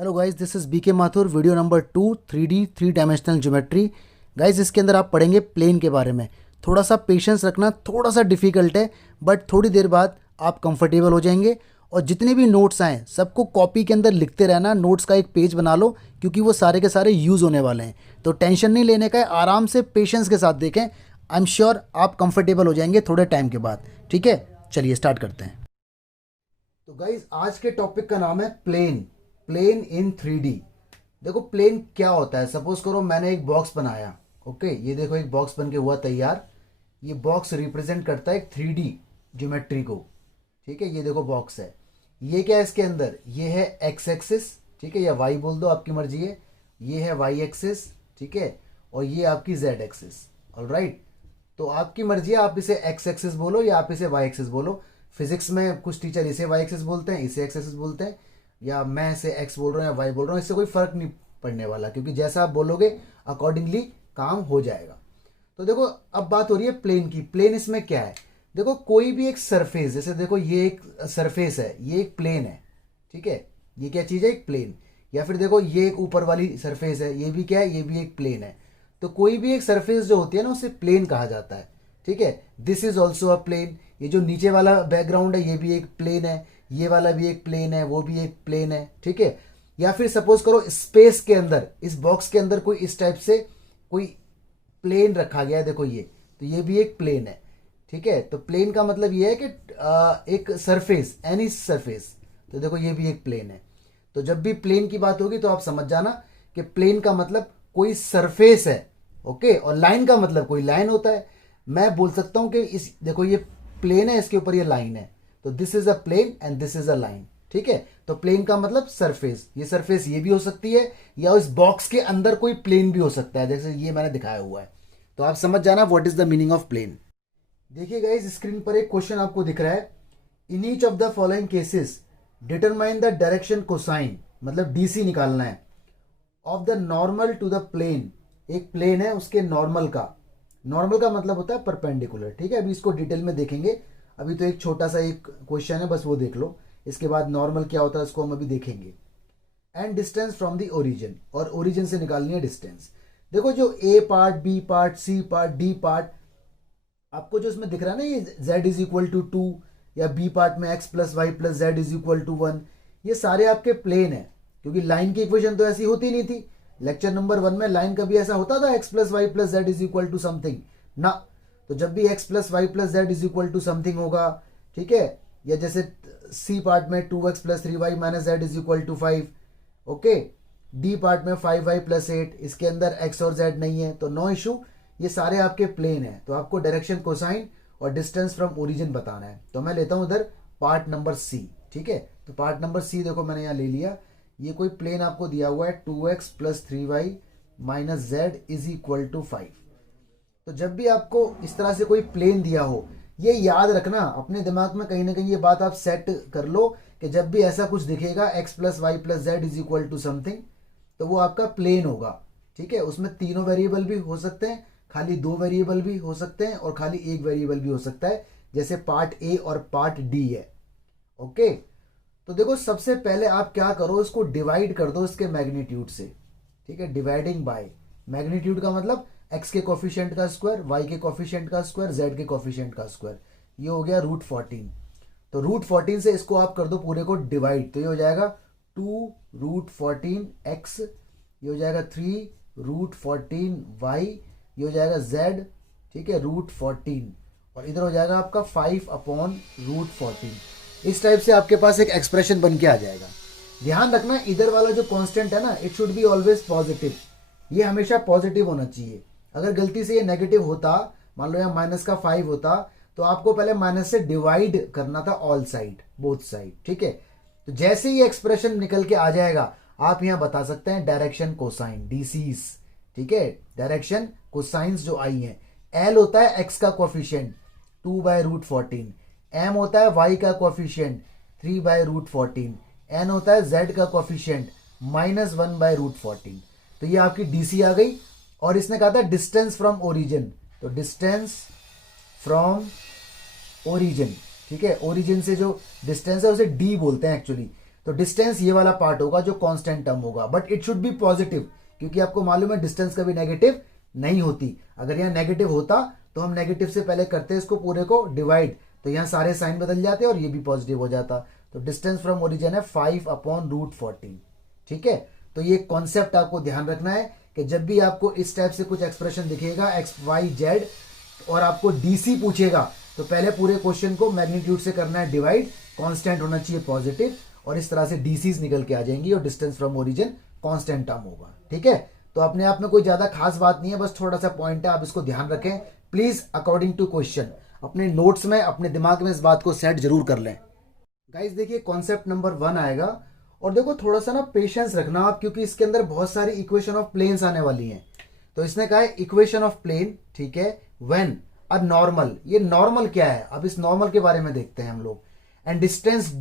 Hello guys, this is BK Mathur. Video number 2, 3D 3 dimensional geometry. Guys, इसके अंदर आप पढ़ेंगे प्लेन के बारे में। थोड़ा सा पेशेंस रखना, थोड़ा सा डिफ़िकल्ट है, बट थोड़ी देर बाद आप कंफर्टेबल हो जाएंगे। और जितने भी नोट्स आएँ सबको कॉपी के अंदर लिखते रहना। नोट्स का एक पेज बना लो, क्योंकि वो सारे के सारे यूज़ होने वाले हैं। तो टेंशन नहीं लेने का है, आराम से पेशेंस के साथ देखें। आई एम श्योर आप कंफर्टेबल हो जाएंगे थोड़े टाइम के बाद। ठीक है, चलिए स्टार्ट करते हैं। तो गाइज, आज के टॉपिक का नाम है प्लेन। प्लेन इन 3D। देखो प्लेन क्या होता है। सपोज करो मैंने एक बॉक्स बनाया। ओके, ये देखो एक बॉक्स बन के हुआ तैयार। ये बॉक्स रिप्रेजेंट करता है एक 3D ज्योमेट्री को। ठीक है, ये देखो बॉक्स है। ये क्या है इसके अंदर, ये है एक्स एक्सिस, ठीक है, या वाई बोल दो, आपकी मर्जी है। ये है वाई एक्सिस, ठीक है, और ये आपकी जेड एक्सिस। ऑलराइट, तो आपकी मर्जी है, आप इसे एक्स एक्सिस बोलो या आप इसे वाई एक्सिस बोलो। फिजिक्स में कुछ टीचर इसे वाई एक्सिस बोलते हैं, इसे एक्स एक्सिस बोलते हैं, या मैं इसे एक्स बोल रहा हूँ या वाई बोल रहा हूँ, इससे कोई फर्क नहीं पड़ने वाला, क्योंकि जैसा आप बोलोगे अकॉर्डिंगली काम हो जाएगा। तो देखो अब बात हो रही है प्लेन की। प्लेन इसमें क्या है, देखो कोई भी एक सरफेस, जैसे देखो ये एक सरफेस है, ये एक प्लेन है। ठीक है, ये क्या चीज़ है, एक प्लेन। या फिर देखो ये एक ऊपर वाली सरफेस है, ये भी क्या है, ये भी एक प्लेन है। तो कोई भी एक सरफेस जो होती है ना, उसे प्लेन कहा जाता है। ठीक है, this is also a plane. ये जो नीचे वाला बैकग्राउंड है, ये भी एक प्लेन है, ये वाला भी एक प्लेन है, वो भी एक प्लेन है। ठीक है, या फिर सपोज करो स्पेस के अंदर, इस बॉक्स के अंदर कोई इस टाइप से कोई प्लेन रखा गया है, देखो ये, तो ये भी एक प्लेन है। ठीक है, तो प्लेन का मतलब ये है कि एक सरफेस, एनी सरफेस। तो देखो ये भी एक प्लेन है। तो जब भी प्लेन की बात होगी तो आप समझ जाना कि प्लेन का मतलब कोई सरफेस है। ओके, और लाइन का मतलब कोई लाइन होता है। मैं बोल सकता हूं कि इस देखो ये प्लेन है, इसके ऊपर ये लाइन है, तो this is a plane and this is a line. ठीक है, तो प्लेन का मतलब सरफेस। ये सरफेस ये भी हो सकती है, या इस बॉक्स के अंदर कोई प्लेन भी हो सकता है, जैसे ये मैंने दिखाया हुआ है। तो आप समझ जाना what is the meaning of plane. देखिए गाइस, स्क्रीन पर एक क्वेश्चन आपको दिख रहा है। In each of the following cases determine the direction cosine, मतलब डीसी निकालना है, of the normal to the plane. एक प्लेन है, उसके नॉर्मल का। नॉर्मल का मतलब होता है परपेंडिकुलर। ठीक है, अभी इसको डिटेल में देखेंगे। अभी तो एक छोटा सा एक क्वेश्चन है, बस वो देख लो। इसके बाद नॉर्मल क्या होता है उसको हम अभी देखेंगे। And distance from the origin, और ओरिजिन से निकालनी है डिस्टेंस। देखो जो A part, B part, C part, D part, आपको जो इसमें दिख रहा है ना, ये z इज इक्वल टू 2, या बी पार्ट में x plus Y plus Z is equal to 1, ये सारे आपके प्लेन है। क्योंकि लाइन की इक्वेशन तो ऐसी होती नहीं थी। लेक्चर नंबर 1 में लाइन कभी ऐसा होता था x plus Y plus Z is equal to something ना। तो जब भी x plus Y plus Z is equal to something होगा, ठीक है, या जैसे सी पार्ट में 2x plus 3y minus z is equal to 5। Okay, d part में 5y प्लस 8, इसके अंदर x और z नहीं है, तो नो इशू, ये सारे आपके प्लेन है। तो आपको डायरेक्शन कोसाइन और डिस्टेंस फ्रॉम ओरिजिन बताना है। तो मैं लेता हूं इधर पार्ट नंबर सी। ठीक है, तो पार्ट नंबर सी देखो मैंने यहां ले लिया। ये कोई प्लेन आपको दिया हुआ है 2x plus 3y minus z is equal to 5। तो जब भी आपको इस तरह से कोई प्लेन दिया हो, ये याद रखना अपने दिमाग में, कहीं ना कहीं ये बात आप सेट कर लो कि जब भी ऐसा कुछ दिखेगा x plus Y plus Z is equal to something, तो वो आपका प्लेन होगा। ठीक है, उसमें तीनों वेरिएबल भी हो सकते हैं, खाली 2 वेरिएबल भी हो सकते हैं, और खाली 1 वेरिएबल भी हो सकता है, जैसे पार्ट ए और पार्ट डी है। ओके, तो देखो सबसे पहले आप क्या करो, इसको डिवाइड कर दो इसके मैग्नीट्यूड से। ठीक है, डिवाइडिंग बाय मैग्नीट्यूड का मतलब x के कोफिशिएंट का स्क्वायर, y के कोफिशिएंट का स्क्वायर, z के कोफिशिएंट का स्क्वायर। ये हो गया √14। तो √14 से इसको आप कर दो पूरे को डिवाइड, तो ये हो जाएगा 2√14x, ये हो जाएगा 3√14y, ये हो जाएगा z, ठीक है, √14, और इधर हो जाएगा आपका 5/√14। इस टाइप से आपके पास एक एक्सप्रेशन बन के आ जाएगा। ध्यान रखना इधर वाला जो कांस्टेंट है ना, it should be always positive. ये हमेशा पॉजिटिव होना चाहिए। अगर गलती से ये नेगेटिव होता, मान लो यहाँ माइनस का 5 होता, तो आपको पहले माइनस से डिवाइड करना था ऑल साइड, बोथ साइड। ठीक है, तो जैसे ही एक्सप्रेशन निकल के आ जाएगा, आप यहाँ बता सकते हैं डायरेक्शन कोसाइन, डीसीस। ठीक है, डायरेक्शन कोसाइंस जो आई हैं, एल होता है एक्स का कोफिशिएंट 2/√14, एम होता है वाई का कोफिशिएंट 3/√14, एन होता है जेड का कोफिशिएंट -1/√14। तो ये आपकी डीसी आ गई। और इसने कहा था डिस्टेंस फ्रॉम ओरिजिन, तो डिस्टेंस फ्रॉम ओरिजिन, ठीक है, ओरिजिन से जो डिस्टेंस है उसे डी बोलते हैं एक्चुअली। तो डिस्टेंस ये वाला पार्ट होगा जो कांस्टेंट टर्म होगा, but it should be positive, क्योंकि आपको मालूम है डिस्टेंस कभी नेगेटिव नहीं होती। अगर यहाँ नेगेटिव होता तो हम नेगेटिव से पहले करते इसको पूरे को डिवाइड, तो यहाँ सारे साइन बदल जाते और ये भी पॉजिटिव हो जाता। तो डिस्टेंस फ्रॉम ओरिजिन है 5/√14। ठीक है, तो ये कॉन्सेप्ट आपको ध्यान रखना है कि जब भी आपको इस टाइप से कुछ एक्सप्रेशन दिखेगा XYZ और आपको DC पूछेगा, तो पहले पूरे क्वेश्चन को मैग्नीट्यूड से करना है डिवाइड, कांस्टेंट होना चाहिए पॉजिटिव, और इस तरह से DCs निकल के आ जाएंगी और distance from origin constant term होगा। ठीक है, तो अपने आप में कोई ज्यादा खास बात नहीं है, बस थोड़ा सा पॉइंट है, आप इसको ध्यान रखें प्लीज अकॉर्डिंग टू क्वेश्चन। अपने नोट्स में अपने दिमाग में इस बात को सेट जरूर कर लें। गाइस देखिए कॉन्सेप्ट नंबर 1 आएगा, और देखो थोड़ा सा ना पेशेंस रखना आप, क्योंकि इसके अंदर बहुत सारी इक्वेशन ऑफ प्लेन्स आने वाली हैं। तो इसने कहा है इक्वेशन ऑफ प्लेन, ठीक है, व्हेन अ नॉर्मल, ये नॉर्मल क्या है, अब इस नॉर्मल के बारे में देखते हैं हम लोग। And distance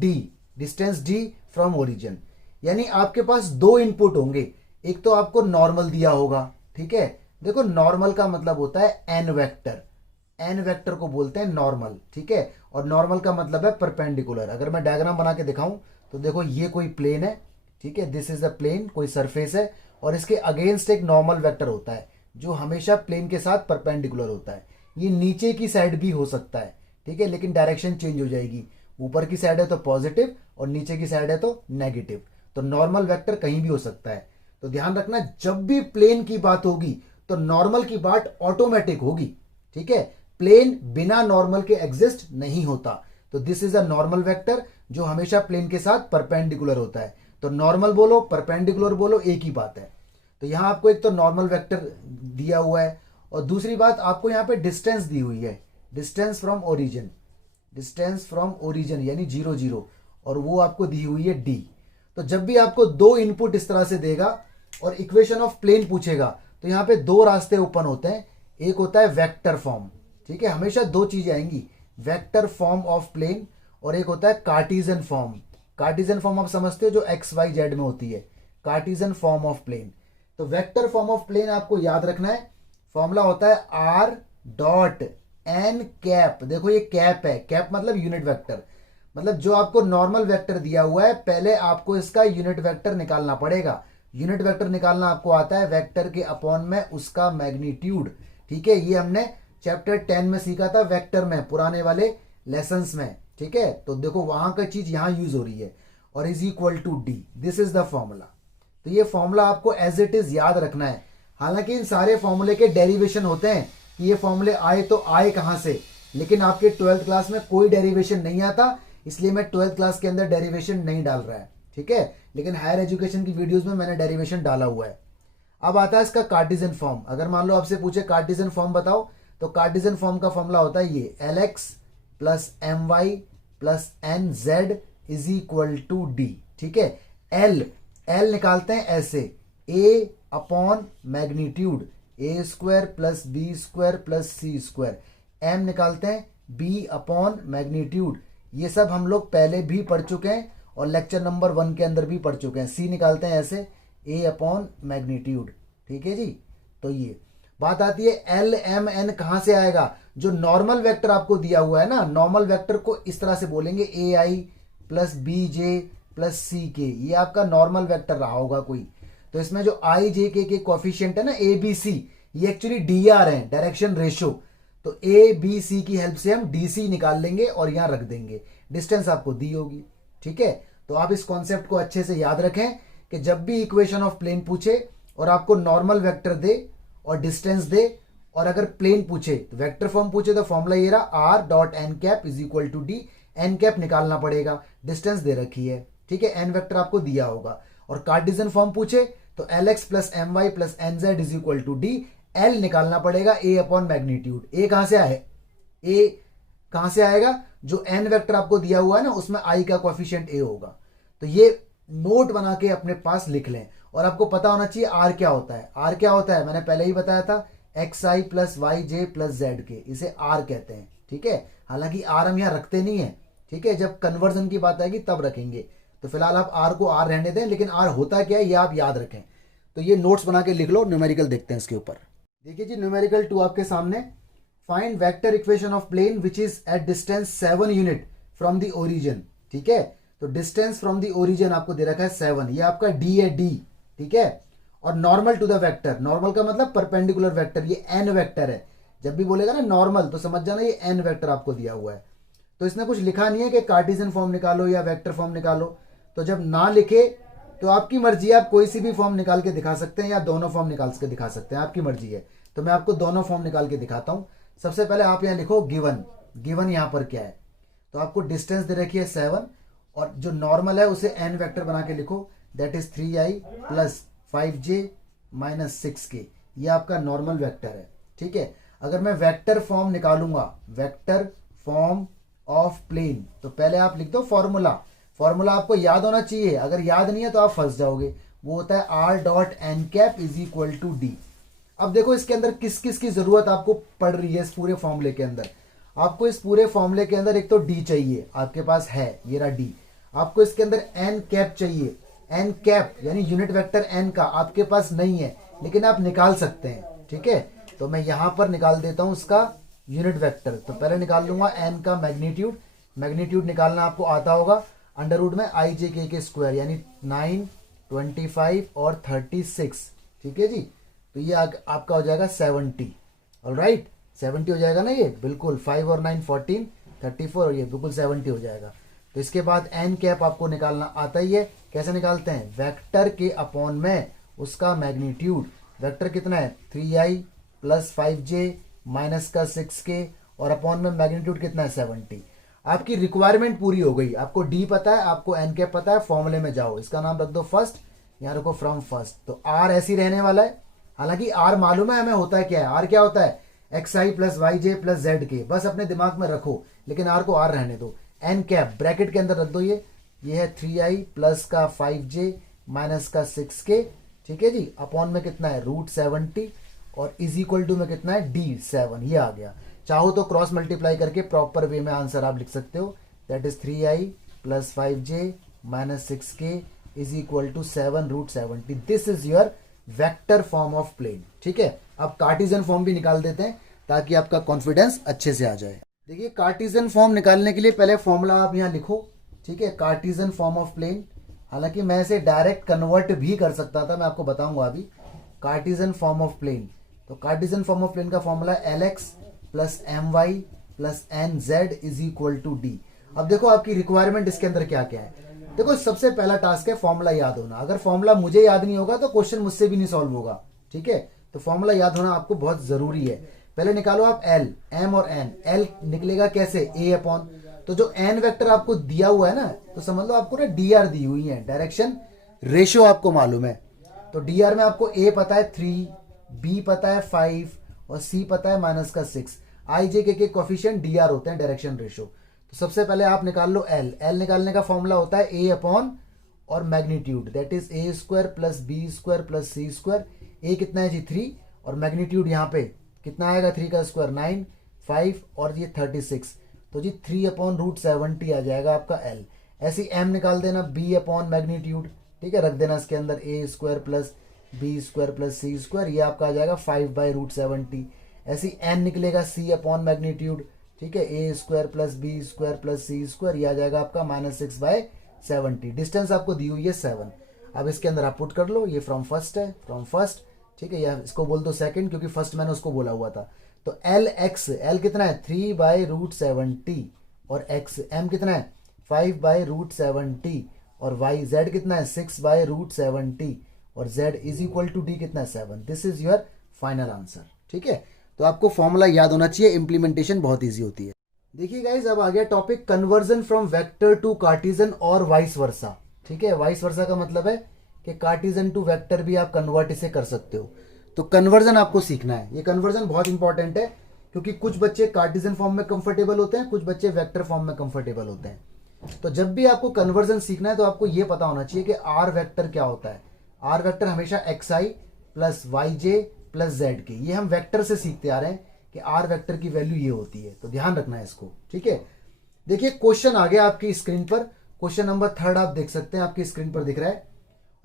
D from origin, यानी आपके पास दो इनपुट होंगे, एक तो आपको नॉर्मल दिया होगा, ठीक है, देखो नॉर्मल का मतलब होता है एन वेक्टर, एन वेक्टर को बोलते हैं नॉर्मल, ठीक है, और नॉर्मल का मतलब है परपेंडिकुलर। अगर मैं डायग्राम बना के दिखाऊं तो देखो ये कोई प्लेन है, ठीक है, दिस इज अ प्लेन, कोई सरफेस है, और इसके अगेंस्ट एक नॉर्मल वेक्टर होता है जो हमेशा प्लेन के साथ परपेंडिकुलर होता है। ये नीचे की साइड भी हो सकता है, ठीक है, लेकिन डायरेक्शन चेंज हो जाएगी, ऊपर की साइड है तो पॉजिटिव और नीचे की साइड है तो नेगेटिव। तो नॉर्मल वेक्टर कहीं भी हो सकता है। तो ध्यान रखना जब भी प्लेन की बात होगी तो नॉर्मल की बात ऑटोमेटिक होगी, ठीक है, प्लेन बिना नॉर्मल के एग्जिस्ट नहीं होता। तो this is a normal vector जो हमेशा प्लेन के साथ परपेंडिकुलर होता है। तो नॉर्मल बोलो परपेंडिकुलर बोलो एक ही बात है। तो यहां आपको एक तो नॉर्मल वेक्टर दिया हुआ है, और दूसरी बात आपको यहां पे डिस्टेंस दी हुई है, distance from origin, distance from origin यानी 0 0, और वो आपको दी हुई है d। तो जब भी आपको दो इनपुट इस तरह से देगा और इक्वेशन ऑफ प्लेन पूछेगा, तो यहाँ पे दो रास्ते ओपन होते हैं, एक होता है वेक्टर फॉर्म, ठीक है, हमेशा दो चीजें आएंगी, वेक्टर फॉर्म ऑफ प्लेन, और एक होता है कार्टिजन फॉर्म। कार्टिजन फॉर्म आप समझते हो जो XYZ में होती है, कार्टिजन फॉर्म ऑफ प्लेन। तो वेक्टर फॉर्म ऑफ प्लेन आपको याद रखना है, फॉर्मूला होता है r.n कैप। देखो ये कैप है, कैप मतलब यूनिट वेक्टर, मतलब जो आपको नॉर्मल वेक्टर दिया हुआ है पहले आपको इसका यूनिट वेक्टर निकालना पड़ेगा। यूनिट वेक्टर निकालना आपको आता है, वेक्टर के अपॉन में उसका मैग्नीट्यूड, ठीक है, ये हमने चैप्टर 10 में सीखा था वेक्टर में, पुराने वाले लेसन्स में, ठीक है। तो देखो वहां का चीज यहां यूज हो रही है, और is equal to d, this is the formula. तो ये फॉर्मूला आपको एज इट इज याद रखना है। हालांकि इन सारे फॉर्मूले के डेरिवेशन होते हैं कि ये फॉर्मूले आए तो आए कहां से, लेकिन आपके 12th क्लास में कोई डेरिवेशन नहीं आता, इसलिए मैं 12th क्लास के अंदर डेरिवेशन नहीं डाल रहा है, ठीक है, लेकिन हायर एजुकेशन की वीडियोस में मैंने डेरिवेशन डाला हुआ है। अब आता है इसका कार्टिजन फॉर्म। अगर मान लो आपसे पूछे कार्टिजन फॉर्म बताओ, तो कार्टिजन फॉर्म का फॉर्मूला होता है ये LX plus MY plus NZ is equal to D, ठीक है। L निकालते हैं ऐसे, A upon magnitude A² plus B² plus C², M निकालते हैं B अपॉन मैग्नीट्यूड, ये सब हम लोग पहले भी पढ़ चुके हैं और लेक्चर नंबर 1 के अंदर भी पढ़ चुके हैं। C निकालते हैं ऐसे A अपॉन मैग्नीट्यूड, ठीक है जी। तो ये बात आती है LMN कहां से आएगा, जो नॉर्मल वेक्टर आपको दिया हुआ है ना, नॉर्मल वेक्टर को इस तरह से बोलेंगे AI plus BJ plus CK, ये आपका नॉर्मल वेक्टर रहा होगा कोई। तो इसमें जो IJK के कोएफिशिएंट है ना ABC, ये एक्चुअली DR है, डायरेक्शन रेशो। तो ABC की हेल्प से हम DC निकाल लेंगे और यहां रख देंगे, डिस्टेंस आपको दी होगी, ठीक है। तो आप इस कॉन्सेप्ट को अच्छे से याद रखें कि जब भी इक्वेशन ऑफ प्लेन पूछे और आपको नॉर्मल वेक्टर दे और डिस्टेंस दे, और अगर प्लेन पूछे तो वेक्टर फॉर्म पूछे तो फॉर्मूला ये रहा r.n cap is equal to D। n cap निकालना पड़ेगा, डिस्टेंस दे रखी है, ठीक है, n वेक्टर आपको दिया होगा। और कार्टिजन फॉर्म पूछे तो LX plus MY plus NZ is equal to D। L निकालना पड़ेगा A अपॉन मैग्नीट्यूड। A कहां से आए, A कहां से आएगा, जो n वेक्टर आपको दिया हुआ है ना उसमें I का कोएफिशिएंट A होगा। तो ये नोट बना के अपने पास लिख लें, और आपको पता होना चाहिए R क्या होता है। R क्या होता है मैंने पहले ही बताया था, XI plus YJ plus ZK, इसे R कहते हैं, ठीक है। हालांकि R हम यहाँ रखते नहीं है, ठीक है, जब कन्वर्जन की बात आएगी तब रखेंगे। तो फिलहाल आप R को R रहने दें, लेकिन R होता क्या है ये आप याद रखें। तो ये नोट्स बना के लिख लो, न्यूमेरिकल देखते हैं इसके ऊपर। देखिए जी न्यूमेरिकल 2 आपके सामने, find vector equation of plane which is at distance 7 unit from the origin, ठीक है। तो डिस्टेंस फ्रॉम द ओरिजिन आपको दे रखा है 7, ये आपका डी है, डी, ठीक है। और normal to the vector, normal का मतलब परपेंडिकुलर वेक्टर, ये एन वेक्टर है। जब भी बोलेगा ना नॉर्मल तो समझ जाना ये एन वेक्टर आपको दिया हुआ है। तो इसने कुछ लिखा नहीं है कि कार्टेशियन फॉर्म निकालो या वेक्टर फॉर्म निकालो। तो जब ना लिखे तो आपकी मर्जी है, आप कोई सी भी फॉर्म निकाल के दिखा सकते हैं या दोनों फॉर्म निकाल के दिखा सकते हैं, आपकी मर्जी है। तो मैं आपको दोनों फॉर्म निकाल के दिखाता हूं। सबसे पहले आप यहाँ लिखो गिवन, गिवन यहाँ पर क्या है, तो आपको डिस्टेंस दे रखी है 7 और जो नॉर्मल है उसे एन वेक्टर बना के लिखो, that is 3i plus 5j minus 6k, ये आपका नॉर्मल वेक्टर है, ठीक है। अगर मैं वेक्टर फॉर्म निकालूंगा, वेक्टर फॉर्म ऑफ प्लेन, तो पहले आप लिख दो फॉर्मूला। फॉर्मूला आपको याद होना चाहिए, अगर याद नहीं है तो आप फंस जाओगे। वो होता है r dot N cap is equal to d. अब देखो इसके अंदर किस किस की जरूरत आपको पड़ रही है इस पूरे फॉर्मूले के अंदर। आपको इस पूरे फॉर्मूले के अंदर एक तो डी चाहिए, आपके पास है, ये रहा डी। आपको इसके अंदर एन कैप चाहिए, एन कैप यानी यूनिट वेक्टर एन का आपके पास नहीं है, लेकिन आप निकाल सकते हैं, ठीक है। तो मैं यहां पर निकाल देता हूं उसका यूनिट वेक्टर। तो पहले निकाल लूंगा एन का मैग्नीट्यूड, मैग्नीट्यूड निकालना आपको आता होगा, अंडर रूट में आई जे के स्क्वायर यानी 9, 25 और 36, ठीक है जी। तो ये आपका हो जाएगा 70, ऑलराइट, 70 हो जाएगा ना, ये बिल्कुल 5 और 9 14, 34 और ये बिल्कुल 70 हो जाएगा। तो इसके बाद एन कैप आपको निकालना आता ही है। कैसे निकालते हैं, वेक्टर के अपॉन में उसका मैग्नीट्यूड, वेक्टर कितना है 3i प्लस 5j माइनस का 6k और अपॉन में मैग्नीट्यूड कितना है 70। आपकी रिक्वायरमेंट पूरी हो गई, आपको डी पता है, आपको एन कैप पता है, फॉर्मूले में जाओ, इसका नाम रख दो फर्स्ट, यहाँ रखो फ्रॉम फर्स्ट। तो आर ऐसी रहने वाला है, हालांकि आर मालूम है हमें होता है क्या है, आर क्या होता है xi plus yj plus zk, बस अपने दिमाग में रखो, लेकिन आर को आर रहने दो। एन कैप ब्रैकेट के अंदर रख दो, ये है 3i प्लस का 5j माइनस का 6k, ठीक है जी। अपॉन में कितना है √70 और इज इक्वल टू में कितना है d7, ये आ गया। चाहो तो क्रॉस मल्टीप्लाई करके प्रॉपर वे में आंसर आप लिख सकते हो, that is 3i plus 5j minus 6k is equal to 7√70। This is your vector form of plane, ठीक है। अब कार्टेशियन फॉर्म भी निकाल देते हैं ताकि आपका कॉन्फिडेंस अच्छे से आ जाए। देखिए कार्टेशियन फॉर्म निकालने के लिए पहले फॉर्मूला आप यहाँ लिखो, ठीक है, कार्टेशियन फॉर्म ऑफ प्लेन। हालांकि मैं इसे डायरेक्ट कन्वर्ट भी कर सकता था, मैं आपको बताऊंगा अभी। कार्टेशियन फॉर्म ऑफ प्लेन, तो कार्टेशियन फॉर्म ऑफ प्लेन का formula Lx plus my plus nz is equal to d. अब देखो आपकी रिक्वायरमेंट इसके अंदर क्या क्या है। देखो सबसे पहला टास्क है फॉर्मूला याद होना। अगर फॉर्मूला मुझे याद नहीं होगा तो क्वेश्चन मुझसे भी नहीं सॉल्व होगा, ठीक है। तो फॉर्मूला याद होना आपको बहुत जरूरी है। पहले निकालो आप L, M और N। L निकलेगा कैसे, A अपॉन, तो जो N वेक्टर आपको दिया हुआ है ना, तो समझ लो आपको ना DR दी हुई है, डायरेक्शन रेशियो आपको मालूम है। तो DR में आपको A पता है 3, B पता है 5 और C पता है माइनस का 6। आई जे के कोफिशिएंट DR होते हैं, डायरेक्शन रेशियो। तो सबसे पहले आप निकाल लो L। L निकालने का फॉर्मूला होता है A अपॉन और magnitude, that is A square plus B square plus C square. A कितना है जी 3 और मैग्नीट्यूड यहाँ पे कितना आएगा 3 का स्क्वायर 9, 5 और ये 36, तो जी 3 अपॉन √70 आ जाएगा आपका L। ऐसी M निकाल देना B अपॉन मैग्नीट्यूड, ठीक है, रख देना इसके अंदर A square plus B square plus C square, ये आपका आ जाएगा 5/√70। ऐसी N निकलेगा C अपॉन मैग्नीट्यूड, ठीक है, A square plus B square plus C square, ये आ जाएगा आपका -6/70। डिस्टेंस आपको दी हुई है 7। अब इसके अंदर आप पुट कर लो, ये फ्रॉम फर्स्ट है, फ्रॉम फर्स्ट, ठीक है, या इसको बोल दो सेकंड क्योंकि फर्स्ट मैंने उसको बोला हुआ था। तो Lx, L कितना है 3/√70 और x M कितना है 5/√70 और y z कितना है 6/√70 और z is equal to d कितना है 7। This is your final answer, ठीक है। तो आपको फॉर्मूला याद होना चाहिए, इंप्लीमेंटेशन बहुत ईजी होती है। देखिए गाइज अब आ गया topic conversion from vector to Cartesian और वाइस वर्सा, ठीक है। वाइस वर्सा का मतलब है कि कार्टेशियन टू वेक्टर भी आप कन्वर्ट इसे कर सकते हो। तो कन्वर्जन आपको सीखना है, ये कन्वर्जन बहुत इंपॉर्टेंट है क्योंकि कुछ बच्चे कार्टेशियन फॉर्म में कंफर्टेबल होते हैं, कुछ बच्चे वेक्टर फॉर्म में कंफर्टेबल होते हैं। तो जब भी आपको कन्वर्जन सीखना है तो आपको ये पता होना चाहिए कि आर वेक्टर क्या होता है। आर वेक्टर हमेशा xi plus yj plus zk, ये हम वेक्टर से सीखते आ रहे हैं कि आर वेक्टर की वैल्यू ये होती है, तो ध्यान रखना है इसको, ठीक है। देखिए क्वेश्चन आ गया आपकी स्क्रीन पर, क्वेश्चन नंबर 3 आप देख सकते हैं, आपकी स्क्रीन पर दिख रहा है।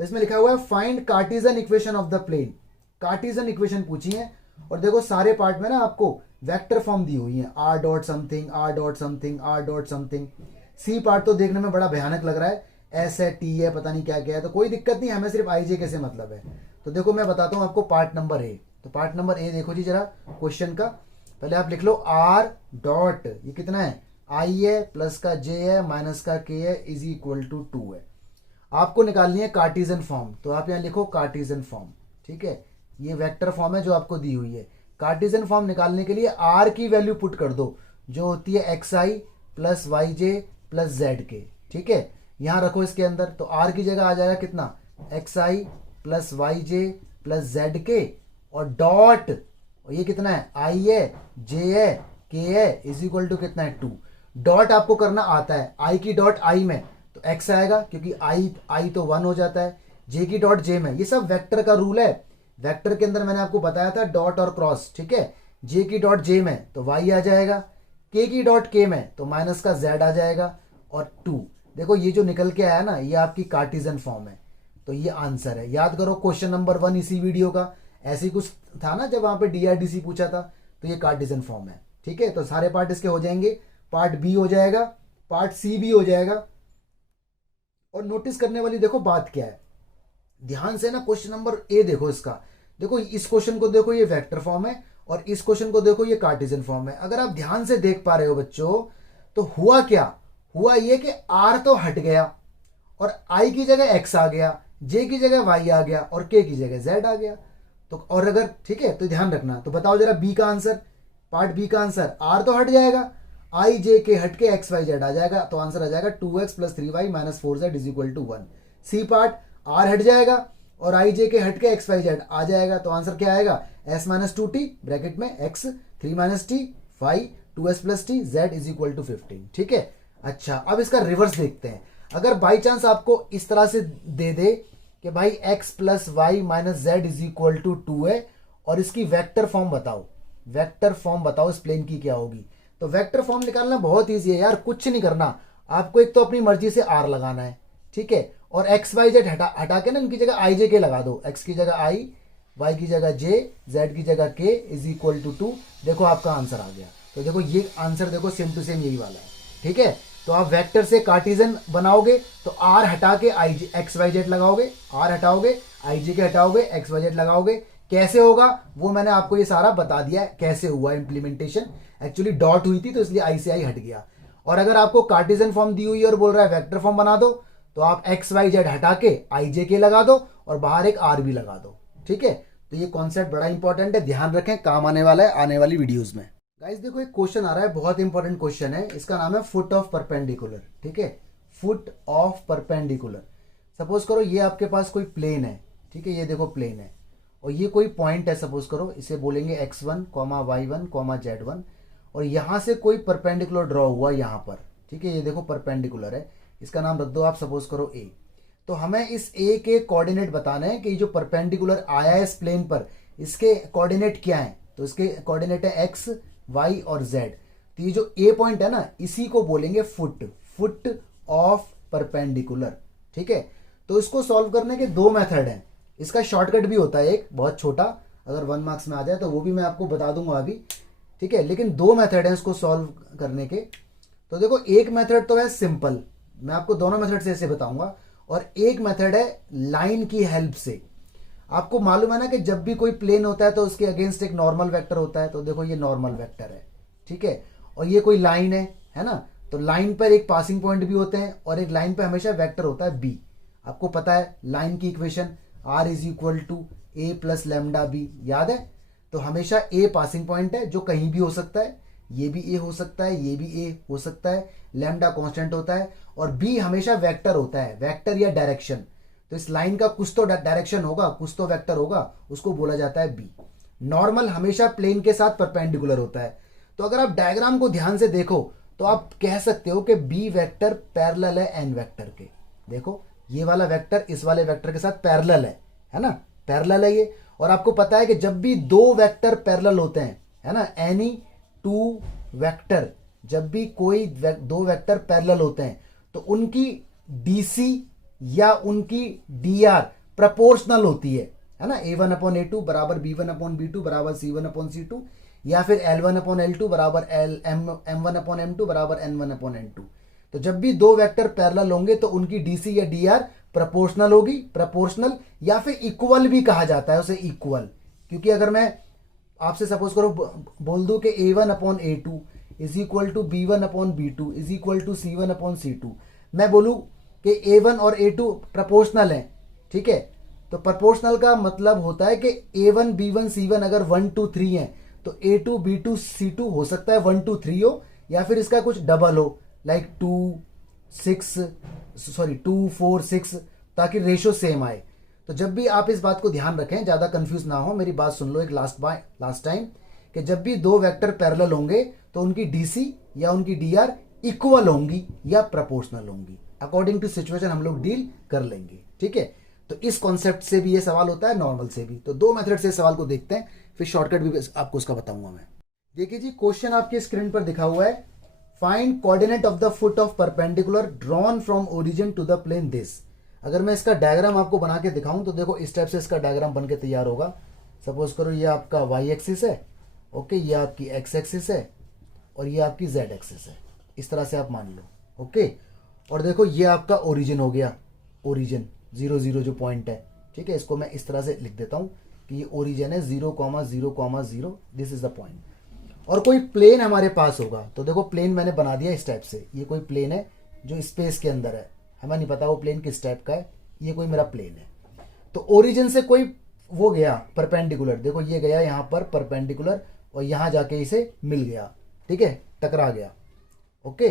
इसमें लिखा हुआ है find Cartesian equation of the plane. Cartesian equation पूछी है और देखो सारे पार्ट में ना आपको वेक्टर फॉर्म दी हुई है, r dot something r dot something r dot something. C part तो देखने में बड़ा भयानक लग रहा है, एस है, टी है, पता नहीं क्या क्या है, तो कोई दिक्कत नहीं, हमें सिर्फ आई जे के से मतलब है। तो देखो मैं बताता हूँ आपको पार्ट नंबर ए। तो पार्ट नंबर ए देखो जी जरा क्वेश्चन का, पहले आप लिख लो आर डॉट, ये कितना है, आई है, प्लस का जे है, माइनस का के है, इज इक्वल टू 2 है। आपको निकालनी है कार्टेशियन फॉर्म, तो आप यहाँ लिखो कार्टेशियन फॉर्म, ठीक है। ये वेक्टर फॉर्म है जो आपको दी हुई है। कार्टेशियन फॉर्म निकालने के लिए आर की वैल्यू पुट कर दो, जो होती है x i plus y j plus z के, ठीक है। यहाँ रखो इसके अंदर, तो आर की जगह आ जाएगा कितना, x i plus y j plus z के, और डॉट, और ये कितना है, आई है, जे है, के है, इज इक्वल टू कितना है, 2। डॉट आपको करना आता है, आई की डॉट आई में तो एक्स आएगा, क्योंकि आई तो 1 हो जाता है, जे की डॉट जे में, ये सब वेक्टर का रूल है। वेक्टर के अंदर मैंने आपको बताया था डॉट और क्रॉस, ठीक है। जे की डॉट जे में तो वाई आ जाएगा, के की डॉट के में तो माइनस का जेड आ जाएगा, और 2। देखो ये जो निकल के आया ना, ये आपकी कार्टेशियन फॉर्म है, तो ये आंसर है। याद करो क्वेश्चन नंबर 1 इसी वीडियो का ऐसे ही कुछ था ना, जब वहां पे डीआरडीसी पूछा था, तो ये कार्टेशियन फॉर्म है, ठीक है। तो सारे पार्ट इसके हो जाएंगे, पार्ट बी हो जाएगा, पार्ट सी भी हो जाएगा। और नोटिस करने वाली देखो बात क्या है, ध्यान से ना क्वेश्चन नंबर ए देखो इसका, देखो इस क्वेश्चन को देखो, ये वेक्टर फॉर्म है, और इस क्वेश्चन को देखो, ये कार्टेशियन फॉर्म है। अगर आप ध्यान से देख पा रहे हो बच्चों, तो हुआ क्या, हुआ ये कि आर तो हट गया, और आई की जगह एक्स आ गया, जे की जगह वाई आ गया, और के की जगह जेड आ गया। तो और अगर ठीक है तो ध्यान रखना, तो बताओ जरा बी का आंसर, पार्ट बी का आंसर, आर तो हट जाएगा, आई जे के हट के एक्स वाई जेड आ जाएगा, तो आंसर आ जाएगा 2x plus 3y minus 4z is equal to 1। C part, r हट जाएगा और आई जे के हट के एक्स वाई जेड आ जाएगा, तो आंसर क्या आएगा, s माइनस 2t ब्रैकेट में x 3 minus t y 2s plus t z is equal to 15, ठीक है। अच्छा अब इसका रिवर्स देखते हैं। अगर बाई चांस आपको इस तरह से दे दे कि भाई x plus y minus z is equal to 2 है, और इसकी वेक्टर फॉर्म बताओ, वेक्टर फॉर्म बताओ इस प्लेन की क्या होगी। तो वेक्टर फॉर्म निकालना बहुत ईजी है यार, कुछ नहीं करना आपको, एक तो अपनी मर्जी से आर लगाना है, ठीक है, और एक्स वाई जेड हटा के ना इनकी जगह आई जे के लगा दो, एक्स की जगह आई, वाई की जगह जे, जेड की जगह के इज इक्वल टू 2। देखो आपका आंसर आ गया। तो देखो ये आंसर देखो सेम टू सेम यही वाला है, ठीक है। तो आप वेक्टर से कार्टेशियन बनाओगे तो आर हटा के आई जे एक्स वाई जेड लगाओगे, आर हटाओगे आई जे के हटाओगे, एक्स वाई जेड लगाओगे। कैसे होगा वो मैंने आपको ये सारा बता दिया है, कैसे हुआ इंप्लीमेंटेशन। एक्चुअली डॉट हुई थी तो इसलिए आई से आई हट गया। और अगर आपको कार्टेशियन फॉर्म दी हुई है और बोल रहा है वेक्टर फॉर्म बना दो, तो आप एक्स वाई जेड हटा के आई जे के लगा दो और बाहर एक आर भी लगा दो, ठीक है। तो ये कॉन्सेप्ट बड़ा इंपॉर्टेंट है, ध्यान रखें, काम आने वाला है आने वाली वीडियोज में। गाइस देखो एक क्वेश्चन आ रहा है, बहुत इंपॉर्टेंट क्वेश्चन है, इसका नाम है फुट ऑफ परपेंडिकुलर, ठीक है, फुट ऑफ परपेंडिकुलर। सपोज करो ये आपके पास कोई प्लेन है, ठीक है, ये देखो प्लेन है, और ये कोई पॉइंट है, सपोज करो इसे बोलेंगे x1, y1, z1, और यहां से कोई परपेंडिकुलर ड्रॉ हुआ यहां पर, ठीक है, ये देखो परपेंडिकुलर है, इसका नाम रख दो आप सपोज करो a। तो हमें इस a के कोऑर्डिनेट बताने हैं कि ये जो परपेंडिकुलर आया है इस प्लेन पर, इसके कोऑर्डिनेट क्या है। तो इसके कोऑर्डिनेट है x, y और z। तो ये जो a पॉइंट है ना, इसी को बोलेंगे फुट, फुट ऑफ परपेंडिकुलर, ठीक है। तो इसको सॉल्व करने के दो मेथड हैं, इसका शॉर्टकट भी होता है एक बहुत छोटा, अगर 1 मार्क्स में आ जाए तो वो भी मैं आपको बता दूंगा अभी, ठीक है, लेकिन दो मेथड हैं इसको सॉल्व करने के। तो देखो एक मेथड तो है सिंपल, मैं आपको दोनों मेथड से ऐसे बताऊंगा, और एक मेथड है लाइन की हेल्प से। आपको मालूम है ना कि जब भी कोई प्लेन होता है तो उसके अगेंस्ट एक नॉर्मल वेक्टर होता है, तो देखो ये नॉर्मल वेक्टर है, ठीक है, और ये कोई लाइन है ना, तो लाइन पर एक पासिंग पॉइंट भी होते हैं, और एक लाइन पर हमेशा वेक्टर होता है बी। आपको पता है लाइन की equation r is equal to a plus lambda b, याद है। तो हमेशा a पासिंग पॉइंट है जो कहीं भी हो सकता है, ये भी a हो सकता है, ये भी a हो सकता है, लेमडा कांस्टेंट होता है, और b हमेशा वेक्टर होता है, वेक्टर या डायरेक्शन। तो इस लाइन का कुछ तो डायरेक्शन होगा, कुछ तो वेक्टर होगा, उसको बोला जाता है b। नॉर्मल हमेशा प्लेन के साथ परपेंडिकुलर होता है। तो अगर आप डायग्राम को ध्यान से देखो तो आप कह सकते हो कि b वेक्टर पैरेलल है n वेक्टर के। देखो ये वाला वेक्टर इस वाले वेक्टर के साथ पैरेलल है ना, पैरेलल है ये। और आपको पता है कि जब भी दो वेक्टर पैरेलल होते हैं, है ना, एनी टू वेक्टर, जब भी कोई दो वेक्टर पैरेलल होते हैं तो उनकी डीसी या उनकी डीआर प्रोपोर्शनल होती है ना, a1/a2 बराबर b1/b2 बराबर c1/c2, या फिर l1/l2 बराबर m1/m2 बराबर n1/n2। तो जब भी दो वेक्टर पैरेलल होंगे तो उनकी डीसी या डी आर प्रोपोर्शनल होगी, प्रोपोर्शनल या फिर इक्वल भी कहा जाता है उसे, इक्वल। क्योंकि अगर मैं आपसे सपोज करो बोल दूं कि A1/A2 is equal to B1/B2 is equal to C1/C2, मैं बोलूं कि A1 और A2 प्रोपोर्शनल है, ठीक है, तो प्रोपोर्शनल का मतलब होता है कि A1 B1 C1 अगर 1 2 3 है तो A2 B2 C2 हो सकता है 1 2 3 हो, या फिर इसका कुछ डबल हो, लाइक 2 4 6, ताकि रेशो सेम आए। तो जब भी आप इस बात को ध्यान रखें, ज़्यादा कंफ्यूज ना हो, मेरी बात सुन लो एक लास्ट टाइम, कि जब भी दो वेक्टर पैरेलल होंगे तो उनकी डीसी या उनकी डीआर इक्वल होंगी या प्रोपोर्शनल होंगी। अकॉर्डिंग टू सिचुएशन हम लोग डील कर लेंगे, ठीक है। तो इस कॉन्सेप्ट से भी ये सवाल होता है, नॉर्मल से भी। तो दो मेथड से सवाल को देखते हैं, फिर शॉर्टकट भी आपको उसका बताऊंगा मैं। देखिए जी, क्वेश्चन आपके स्क्रीन पर दिखा हुआ है, find coordinate of the foot of perpendicular drawn from origin to the plane this. अगर मैं इसका डायग्राम आपको बना के दिखाऊं तो देखो इस टाइप से इसका डायग्राम बन के तैयार होगा। सपोज करो ये आपका वाई एक्सिस है, ओके, ये आपकी एक्स एक्सिस है और ये आपकी जेड एक्सिस है, इस तरह से आप मान लो, ओके। और देखो ये आपका ओरिजिन हो गया, ओरिजिन 0 0 जो पॉइंट है, ठीक है, इसको मैं इस तरह से लिख देता हूं कि ये ओरिजिन है 0,0,0, दिस इज द पॉइंट। और कोई प्लेन हमारे पास होगा, तो देखो प्लेन मैंने बना दिया इस टाइप से, ये कोई प्लेन है जो स्पेस के अंदर है, हमें नहीं पता वो प्लेन किस टाइप का है, ये कोई मेरा प्लेन है। तो ओरिजिन से कोई वो गया परपेंडिकुलर, देखो ये गया यहाँ पर परपेंडिकुलर और यहाँ जाके इसे मिल गया, ठीक है, टकरा गया, ओके।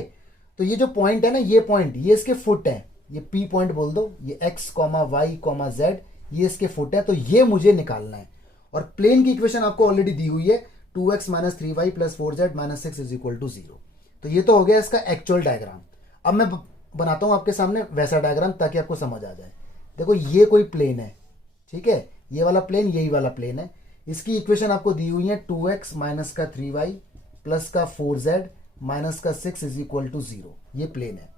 तो ये जो पॉइंट है ना, ये पॉइंट, ये इसके फुट है, ये पी पॉइंट बोल दो, ये x, y, z, ये इसके फुट है, तो ये मुझे निकालना है। और प्लेन की इक्वेशन आपको ऑलरेडी दी हुई है, 2x - 3y + 4z - 6 = 0। तो ये तो हो गया इसका एक्चुअल डायग्राम। अब मैं बनाता हूं आपके सामने वैसा डायग्राम ताकि आपको समझ आ जाए। देखो ये कोई प्लेन है, ठीक है, ये वाला प्लेन, यही वाला प्लेन है, इसकी इक्वेशन आपको दी हुई है 2x - 3y + 4z - 6 = 0, ये प्लेन है।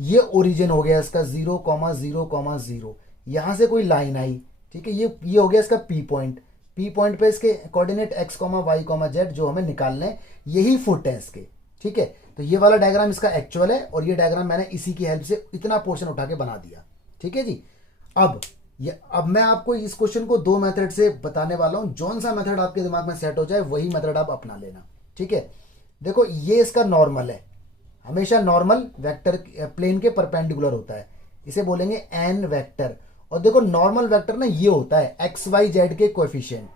ये ओरिजिन हो गया इसका 0,0,0, यहां से कोई लाइन आई, ठीक है, ये हो गया इसका पी पॉइंट। पी पॉइंट पे इसके कोऑर्डिनेट x, y, z जो हमें निकालने हैं, यही फुट है इसके, ठीक है। तो ये वाला डायग्राम इसका एक्चुअल है और ये डायग्राम मैंने इसी की हेल्प से इतना पोर्शन उठा के बना दिया, ठीक है जी। अब मैं आपको इस क्वेश्चन को दो मेथड से बताने वाला हूं, जौन सा मेथड आपके दिमाग में सेट हो जाए वही मेथड आप अपना लेना, ठीक है। देखो ये इसका नॉर्मल है, हमेशा नॉर्मल वेक्टर प्लेन के परपेंडिकुलर होता है, इसे बोलेंगे एन वेक्टर। और देखो नॉर्मल वेक्टर ना ये होता है एक्स वाई जेड के कोएफिशिएंट।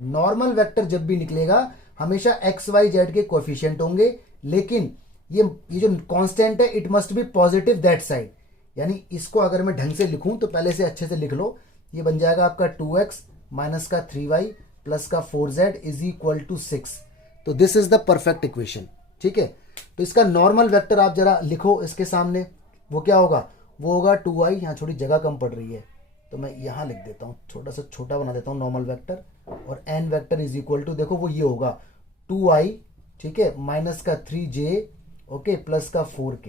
नॉर्मल वेक्टर जब भी निकलेगा हमेशा एक्स वाई जेड के कोएफिशिएंट होंगे, लेकिन ये जो कांस्टेंट है it must be positive that side. यानी इसको अगर मैं ढंग से लिखूं तो पहले से अच्छे से लिख लो, ये बन जाएगा आपका 2x - 3y + 4z = 6। तो this is the perfect equation, ठीक है। तो इसका नॉर्मल वेक्टर आप जरा लिखो इसके सामने, वो क्या होगा, वो होगा 2i, यहाँ थोड़ी जगह कम पड़ रही है तो मैं यहाँ लिख देता हूँ, थोड़ा सा छोटा बना देता हूँ नॉर्मल वेक्टर। और n वेक्टर = देखो वो ये होगा 2i, ठीक है, -3j, ओके, +4k,